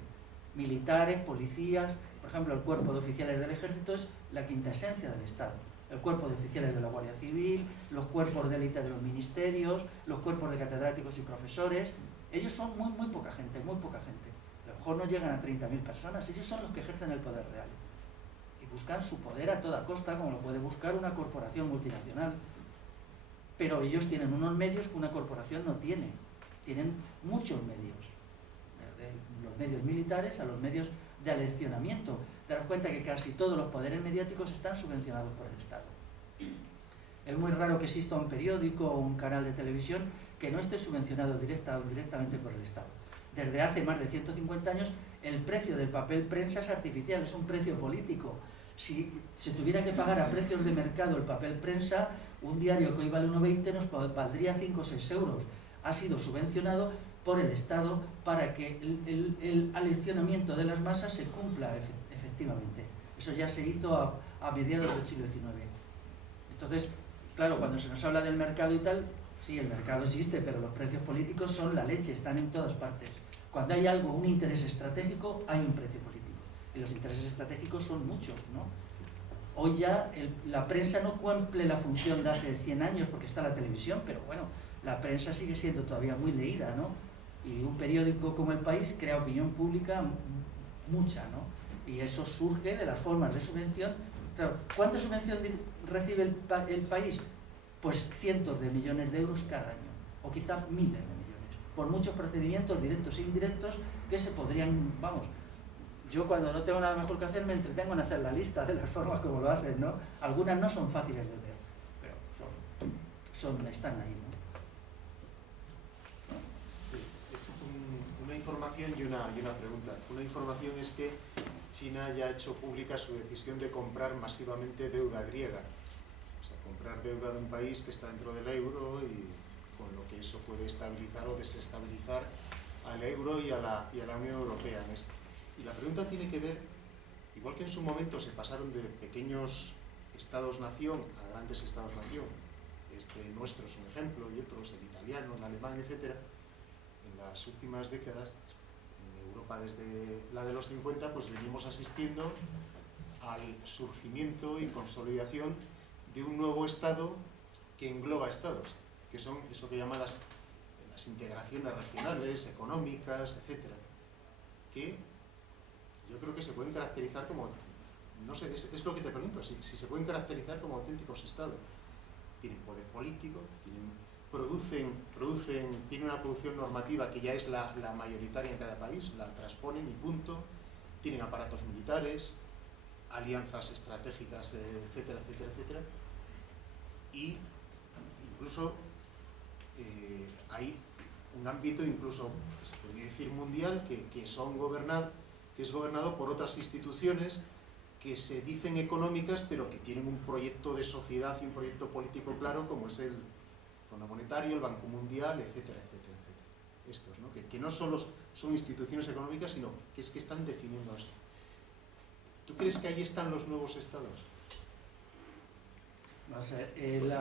Militares, policías, por ejemplo, el cuerpo de oficiales del ejército es la quinta esencia del Estado. El cuerpo de oficiales de la Guardia Civil, los cuerpos de élite de los ministerios, los cuerpos de catedráticos y profesores. Ellos son muy poca gente, muy poca gente. A lo mejor no llegan a 30.000 personas. Ellos son los que ejercen el poder real. Y buscan su poder a toda costa, como lo puede buscar una corporación multinacional. Pero ellos tienen unos medios que una corporación no tiene. Tienen muchos medios. Desde los medios militares a los medios de aleccionamiento. Daros cuenta que casi todos los poderes mediáticos están subvencionados por el Estado. Es muy raro que exista un periódico o un canal de televisión que no esté subvencionado directamente por el Estado. Desde hace más de 150 años el precio del papel prensa es artificial, es un precio político. Si se tuviera que pagar a precios de mercado el papel prensa, un diario que hoy vale 1,20 nos valdría 5 o 6 euros. Ha sido subvencionado por el Estado para que el aleccionamiento de las masas se cumpla efectivamente. Eso ya se hizo a mediados del siglo XIX. Entonces, claro, cuando se nos habla del mercado y tal, sí, el mercado existe, pero los precios políticos son la leche, están en todas partes. Cuando hay algo, un interés estratégico, hay un precio político. Y los intereses estratégicos son muchos, ¿no? Hoy ya la prensa no cumple la función de hace 100 años porque está la televisión, pero bueno, la prensa sigue siendo todavía muy leída, ¿no? Y un periódico como El País crea opinión pública mucha, ¿no? Y eso surge de las formas de subvención. Claro, ¿cuánta subvención recibe el país? Pues cientos de millones de euros cada año, o quizá miles de millones, por muchos procedimientos directos e indirectos que se podrían, vamos, yo cuando no tengo nada mejor que hacer me entretengo en hacer la lista de las formas como lo hacen, ¿no? Algunas no son fáciles de ver, pero están ahí, ¿no? Sí, es una información y una pregunta. Una información es que China ya ha hecho pública su decisión de comprar masivamente deuda griega. Comprar deuda de un país que está dentro del euro y con lo que eso puede estabilizar o desestabilizar al euro y a la Unión Europea. Y la pregunta tiene que ver, igual que en su momento se pasaron de pequeños estados-nación a grandes estados-nación, nuestro es un ejemplo y otros, el italiano, el alemán, etc. En las últimas décadas, en Europa desde la de los 50, pues venimos asistiendo al surgimiento y consolidación de un nuevo Estado que engloba Estados, que son eso que llaman las integraciones regionales, económicas, etc. Que yo creo que se pueden caracterizar como, no sé, es lo que te pregunto, si se pueden caracterizar como auténticos Estados. Tienen poder político, tienen una producción normativa que ya es la mayoritaria en cada país, la transponen y punto, tienen aparatos militares, alianzas estratégicas, etcétera, etcétera, etcétera. Y incluso hay un ámbito, incluso se podría decir mundial, que es gobernado por otras instituciones que se dicen económicas, pero que tienen un proyecto de sociedad y un proyecto político claro, como es el Fondo Monetario, el Banco Mundial, etcétera, etcétera, etcétera. Estos, ¿no? Que no solo son instituciones económicas, sino que es que están definiendo eso. ¿Tú crees que ahí están los nuevos estados? No sé,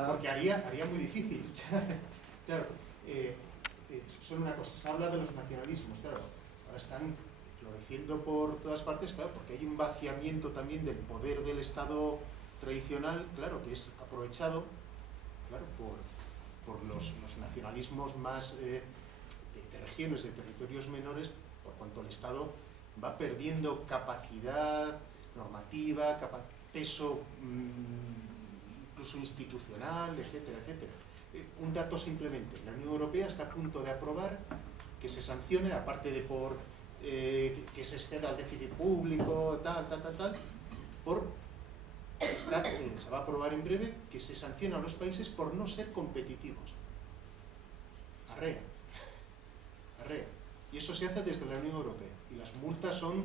Porque haría muy difícil. Claro, solo una cosa, se habla de los nacionalismos, claro, ahora están floreciendo por todas partes, claro, porque hay un vaciamiento también del poder del Estado tradicional, claro, que es aprovechado, claro, por los nacionalismos más de regiones, de territorios menores, por cuanto el Estado va perdiendo capacidad normativa, peso incluso institucional, etcétera, etcétera. Un dato simplemente, la Unión Europea está a punto de aprobar que se sancione, aparte de por que se exceda el déficit público, se va a aprobar en breve que se sanciona a los países por no ser competitivos. Arrea. Y eso se hace desde la Unión Europea. Y las multas son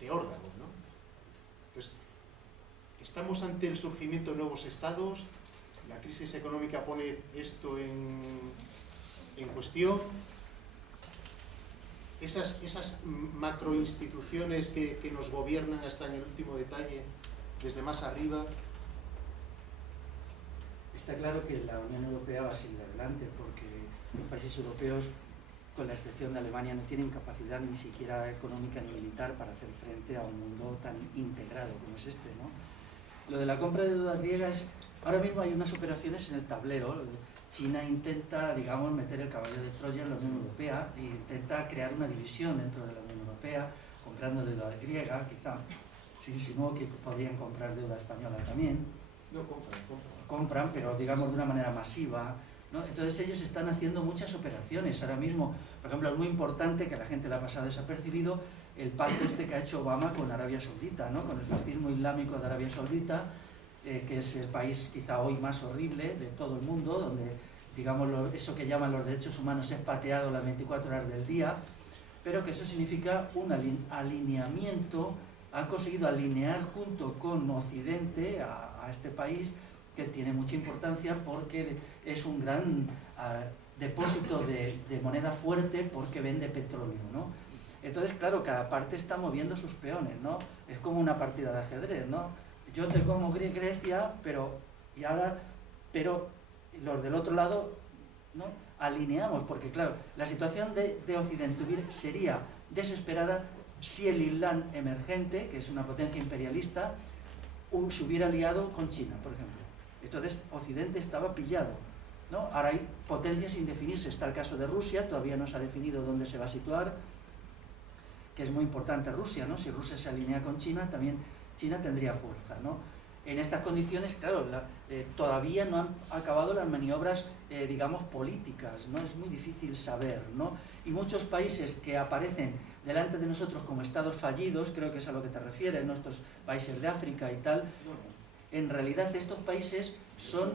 de órdago, ¿no? Entonces, estamos ante el surgimiento de nuevos estados, la crisis económica pone esto en cuestión. Esas macroinstituciones que nos gobiernan hasta en el último detalle, desde más arriba. Está claro que la Unión Europea va a seguir adelante, porque los países europeos, con la excepción de Alemania, no tienen capacidad ni siquiera económica ni militar para hacer frente a un mundo tan integrado como es este, ¿no? Lo de la compra de deuda griega es... Ahora mismo hay unas operaciones en el tablero. China intenta, digamos, meter el caballo de Troya en la Unión Europea e intenta crear una división dentro de la Unión Europea, comprando deuda griega, quizá. Se insinuó que podrían comprar deuda española también. No, compran, pero digamos de una manera masiva, ¿no? Entonces ellos están haciendo muchas operaciones ahora mismo. Por ejemplo, es muy importante, que a la gente le ha pasado desapercibido, el pacto este que ha hecho Obama con Arabia Saudita, ¿no? Con el fascismo islámico de Arabia Saudita, que es el país quizá hoy más horrible de todo el mundo, donde, digamos, eso que llaman los derechos humanos es pateado las 24 horas del día, pero que eso significa un alineamiento. Han conseguido alinear junto con Occidente a este país, que tiene mucha importancia porque es un gran depósito de moneda fuerte, porque vende petróleo, ¿no? Entonces, claro, cada parte está moviendo sus peones, ¿no? Es como una partida de ajedrez, ¿no? Yo te como Grecia, pero los del otro lado, ¿no? Alineamos, porque claro, la situación de Occidente sería desesperada si el Islam emergente, que es una potencia imperialista, se hubiera aliado con China, por ejemplo. Entonces Occidente estaba pillado, ¿no? Ahora hay potencias sin definirse. Está el caso de Rusia, todavía no se ha definido dónde se va a situar, que es muy importante Rusia, ¿no? Si Rusia se alinea con China, también China tendría fuerza, ¿no? En estas condiciones, claro, todavía no han acabado las maniobras, digamos, políticas, ¿no? Es muy difícil saber, ¿no? Y muchos países que aparecen delante de nosotros como estados fallidos, creo que es a lo que te refieres, nuestros países de África y tal, en realidad estos países son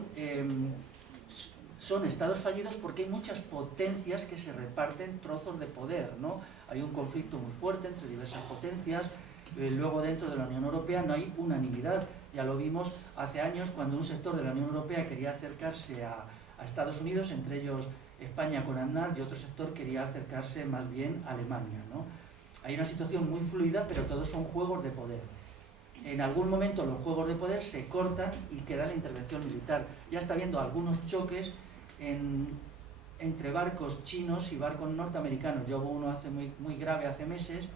estados fallidos porque hay muchas potencias que se reparten trozos de poder, ¿no? Hay un conflicto muy fuerte entre diversas potencias. Luego, dentro de la Unión Europea no hay unanimidad. Ya lo vimos hace años, cuando un sector de la Unión Europea quería acercarse a Estados Unidos, entre ellos España con Aznar, y otro sector quería acercarse más bien a Alemania, ¿no? Hay una situación muy fluida, pero todos son juegos de poder. En algún momento los juegos de poder se cortan y queda la intervención militar. Ya está habiendo algunos choques entre barcos chinos y barcos norteamericanos. Ya hubo uno muy grave hace meses,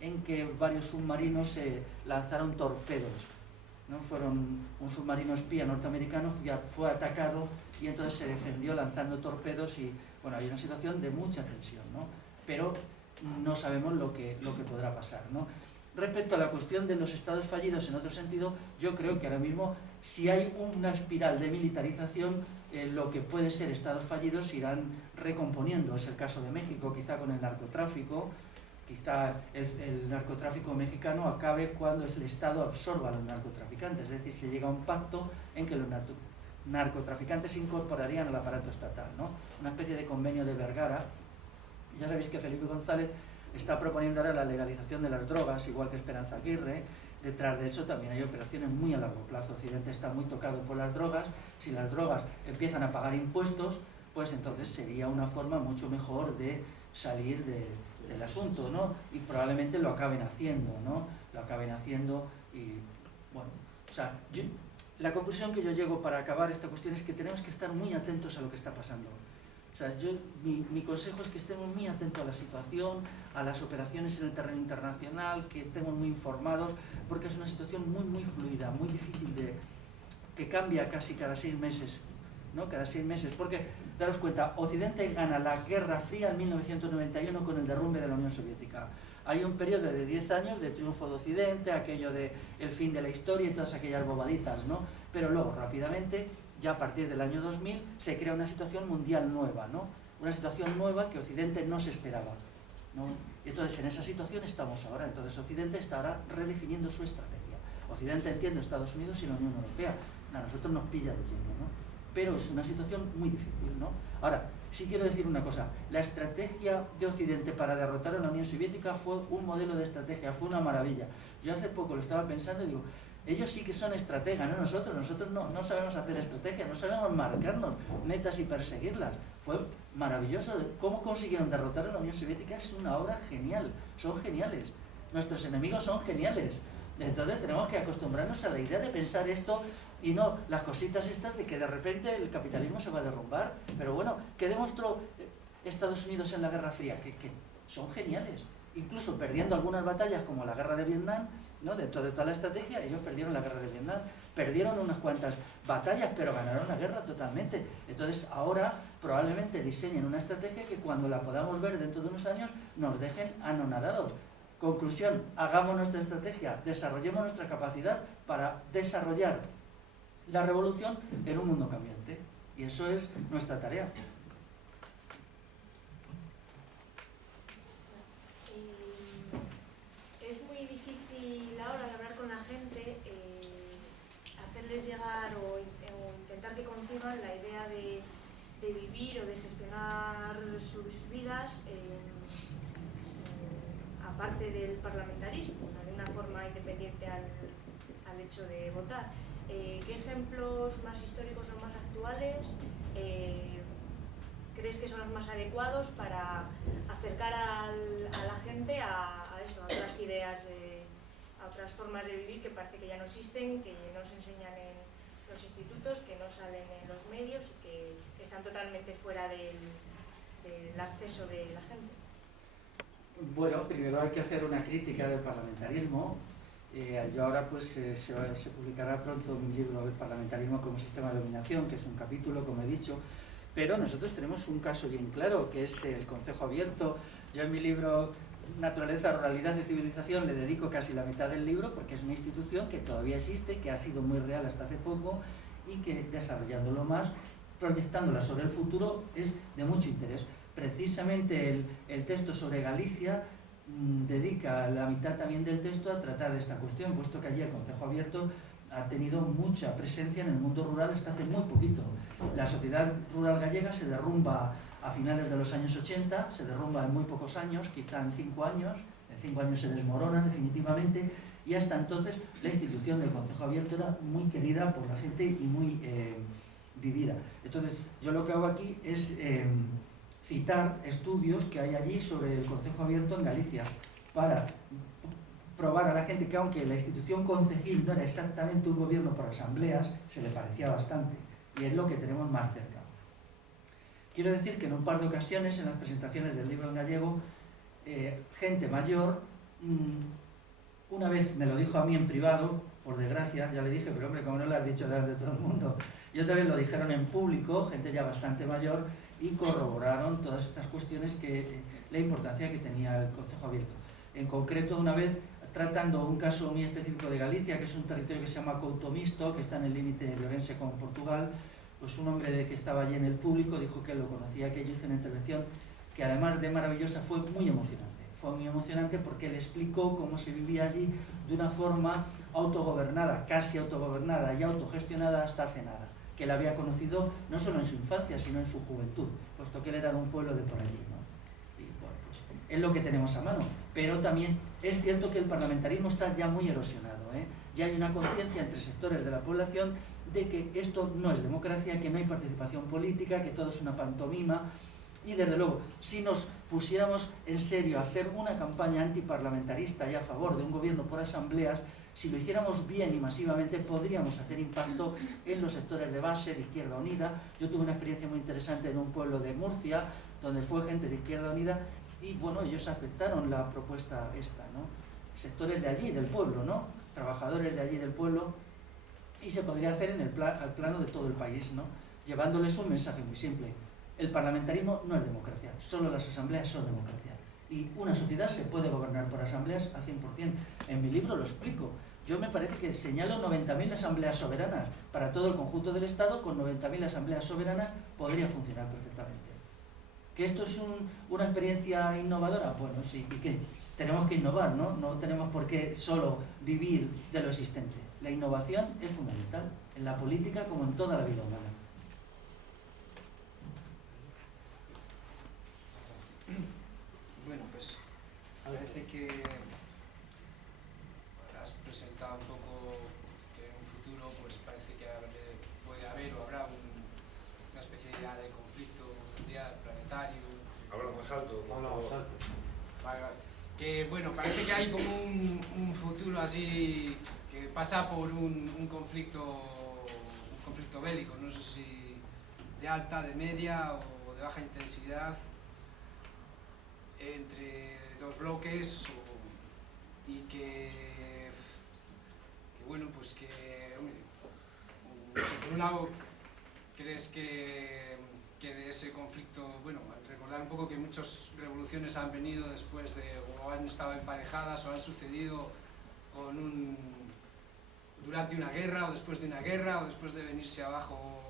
en que varios submarinos se lanzaron torpedos, ¿no? Un submarino espía norteamericano fue atacado y entonces se defendió lanzando torpedos y, bueno, hay una situación de mucha tensión, ¿no? Pero no sabemos lo que podrá pasar, ¿no? Respecto a la cuestión de los estados fallidos, en otro sentido, yo creo que ahora mismo, si hay una espiral de militarización, lo que puede ser estados fallidos se irán recomponiendo. Es el caso de México, quizá con el narcotráfico. Quizá el narcotráfico mexicano acabe cuando el Estado absorba a los narcotraficantes, es decir, se llega a un pacto en que los narcotraficantes se incorporarían al aparato estatal, ¿no? Una especie de convenio de Vergara. Ya sabéis que Felipe González está proponiendo ahora la legalización de las drogas, igual que Esperanza Aguirre, detrás de eso también hay operaciones muy a largo plazo. Occidente está muy tocado por las drogas. Si las drogas empiezan a pagar impuestos, pues entonces sería una forma mucho mejor de salir del asunto, ¿no? Y probablemente lo acaben haciendo, ¿no? Lo acaben haciendo y, bueno, o sea, la conclusión que yo llego para acabar esta cuestión es que tenemos que estar muy atentos a lo que está pasando. O sea, mi consejo es que estemos muy atentos a la situación, a las operaciones en el terreno internacional, que estemos muy informados, porque es una situación muy, muy fluida, muy difícil que cambia casi cada 6 meses, ¿no? Cada 6 meses, porque, daros cuenta, Occidente gana la Guerra Fría en 1991 con el derrumbe de la Unión Soviética. Hay un periodo de 10 años de triunfo de Occidente, aquello de el fin de la historia y todas aquellas bobaditas, ¿no? Pero luego, rápidamente, ya a partir del año 2000, se crea una situación mundial nueva, ¿no? Una situación nueva que Occidente no se esperaba, ¿no? Entonces, en esa situación estamos ahora. Entonces, Occidente está ahora redefiniendo su estrategia. Occidente entiende Estados Unidos y la Unión Europea. A nosotros nos pilla de lleno, ¿no? Pero es una situación muy difícil, ¿no? Ahora, sí quiero decir una cosa. La estrategia de Occidente para derrotar a la Unión Soviética fue un modelo de estrategia, fue una maravilla. Yo hace poco lo estaba pensando y digo, ellos sí que son estrategas, no nosotros. Nosotros no sabemos hacer estrategia, no sabemos marcarnos metas y perseguirlas. Fue maravilloso. ¿Cómo consiguieron derrotar a la Unión Soviética? Es una obra genial, son geniales. Nuestros enemigos son geniales. Entonces tenemos que acostumbrarnos a la idea de pensar esto y no las cositas estas de que de repente el capitalismo se va a derrumbar. Pero bueno, ¿qué demostró Estados Unidos en la Guerra Fría? Que son geniales. Incluso perdiendo algunas batallas como la Guerra de Vietnam, ¿no? Dentro de toda la estrategia, ellos perdieron la Guerra de Vietnam, perdieron unas cuantas batallas, pero ganaron la guerra totalmente. Entonces ahora probablemente diseñen una estrategia que cuando la podamos ver dentro de unos años nos dejen anonadados. Conclusión, hagamos nuestra estrategia, desarrollemos nuestra capacidad para desarrollar la revolución en un mundo cambiante. Y eso es nuestra tarea. Es muy difícil ahora al hablar con la gente hacerles llegar o intentar que conciban la idea de vivir o de gestionar sus vidas aparte del parlamentarismo, de una forma independiente al hecho de votar. ¿Qué ejemplos más históricos o más actuales crees que son los más adecuados para acercar a la gente a otras ideas, a otras formas de vivir que parece que ya no existen, que no se enseñan en los institutos, que no salen en los medios y que están totalmente fuera del acceso de la gente? Bueno, primero hay que hacer una crítica del parlamentarismo. Yo ahora pues se publicará pronto mi libro El parlamentarismo como sistema de dominación, que es un capítulo, como he dicho, pero nosotros tenemos un caso bien claro, que es el Concejo Abierto. Yo en mi libro Naturaleza, Ruralidad y Civilización le dedico casi la mitad del libro, porque es una institución que todavía existe, que ha sido muy real hasta hace poco y que desarrollándolo más, proyectándola sobre el futuro, es de mucho interés. Precisamente el texto sobre Galicia dedica la mitad también del texto a tratar de esta cuestión, puesto que allí el Concejo Abierto ha tenido mucha presencia en el mundo rural hasta hace muy poquito. La sociedad rural gallega se derrumba a finales de los años 80, se derrumba en muy pocos años, quizá en 5 años, en 5 años se desmorona definitivamente, y hasta entonces la institución del Concejo Abierto era muy querida por la gente y muy vivida. Entonces yo lo que hago aquí es citar estudios que hay allí sobre el Concejo Abierto en Galicia, para probar a la gente que aunque la institución concejil no era exactamente un gobierno por asambleas, se le parecía bastante, y es lo que tenemos más cerca. Quiero decir que en un par de ocasiones, en las presentaciones del libro en gallego, gente mayor, una vez me lo dijo a mí en privado, por desgracia, ya le dije, pero hombre, como no lo has dicho delante de todo el mundo, y otra vez lo dijeron en público, gente ya bastante mayor, y corroboraron todas estas cuestiones, la importancia que tenía el Concejo Abierto. En concreto, una vez, tratando un caso muy específico de Galicia, que es un territorio que se llama Couto Misto, que está en el límite de Ourense con Portugal, pues un hombre que estaba allí en el público dijo que lo conocía, que yo hice una intervención que además de maravillosa fue muy emocionante. Fue muy emocionante porque él explicó cómo se vivía allí de una forma autogobernada, casi autogobernada y autogestionada hasta hace nada, que él había conocido no solo en su infancia, sino en su juventud, puesto que él era de un pueblo de por allí, ¿no? Y bueno, pues es lo que tenemos a mano. Pero también es cierto que el parlamentarismo está ya muy erosionado, ya hay una conciencia entre sectores de la población de que esto no es democracia, que no hay participación política, que todo es una pantomima. Y desde luego, si nos pusiéramos en serio a hacer una campaña antiparlamentarista y a favor de un gobierno por asambleas, si lo hiciéramos bien y masivamente, podríamos hacer impacto en los sectores de base de Izquierda Unida. Yo tuve una experiencia muy interesante en un pueblo de Murcia, donde fue gente de Izquierda Unida, y bueno, ellos aceptaron la propuesta esta, ¿no? Sectores de allí, del pueblo, ¿no? Trabajadores de allí del pueblo, y se podría hacer en el al plano de todo el país, ¿no? Llevándoles un mensaje muy simple. El parlamentarismo no es democracia, solo las asambleas son democracia. Y una sociedad se puede gobernar por asambleas a 100%. En mi libro lo explico. Yo me parece que señalo 90.000 asambleas soberanas. Para todo el conjunto del Estado, con 90.000 asambleas soberanas podría funcionar perfectamente. ¿Que esto es una experiencia innovadora? Bueno, sí. ¿Y qué? Tenemos que innovar, ¿no? No tenemos por qué solo vivir de lo existente. La innovación es fundamental en la política como en toda la vida humana. Bueno, pues parece que has presentado un poco que en un futuro pues parece que puede haber o habrá una especie ya de conflicto mundial, planetario. Habla más alto, por favor. Vale. Que bueno, parece que hay como un futuro así que pasa por un conflicto bélico, no sé si de alta, de media o de baja intensidad, entre dos bloques y que bueno, pues que hombre, no sé, por un lado crees que de ese conflicto, bueno, recordar un poco que muchas revoluciones han venido después de, o han estado emparejadas o han sucedido durante una guerra o después de una guerra o después de venirse abajo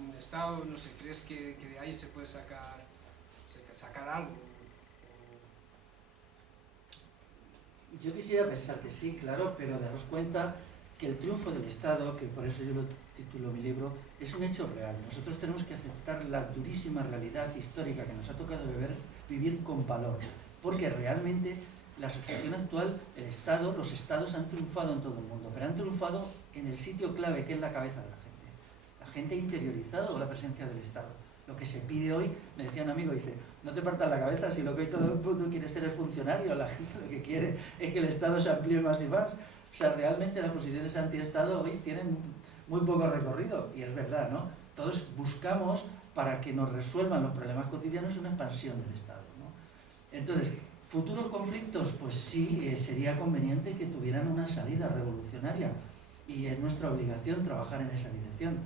un estado, no sé, ¿crees que de ahí se puede sacar algo? Yo quisiera pensar que sí, claro, pero daros cuenta que el triunfo del Estado, que por eso yo lo titulo mi libro, es un hecho real. Nosotros tenemos que aceptar la durísima realidad histórica que nos ha tocado vivir con valor, porque realmente la situación actual, los estados han triunfado en todo el mundo, pero han triunfado en el sitio clave que es la cabeza de la gente. La gente ha interiorizado la presencia del Estado. Lo que se pide hoy, me decía un amigo, dice, no te partas la cabeza si lo que hoy todo el mundo quiere ser es funcionario, la gente lo que quiere es que el Estado se amplíe más y más. O sea, realmente las posiciones anti-Estado hoy tienen muy poco recorrido, y es verdad, ¿no? Todos buscamos, para que nos resuelvan los problemas cotidianos, una expansión del Estado, ¿no? Entonces, futuros conflictos, pues sí, sería conveniente que tuvieran una salida revolucionaria, y es nuestra obligación trabajar en esa dirección.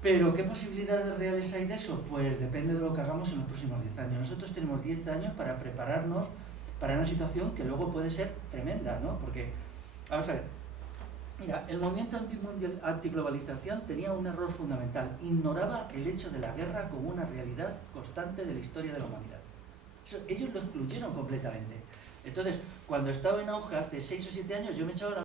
Pero, ¿qué posibilidades reales hay de eso? Pues depende de lo que hagamos en los próximos 10 años. Nosotros tenemos 10 años para prepararnos para una situación que luego puede ser tremenda, ¿no? Porque, vamos a ver, mira, el movimiento antiglobalización tenía un error fundamental. Ignoraba el hecho de la guerra como una realidad constante de la historia de la humanidad. Ellos lo excluyeron completamente. Entonces, cuando estaba en auge hace 6 o 7 años, yo me echaba la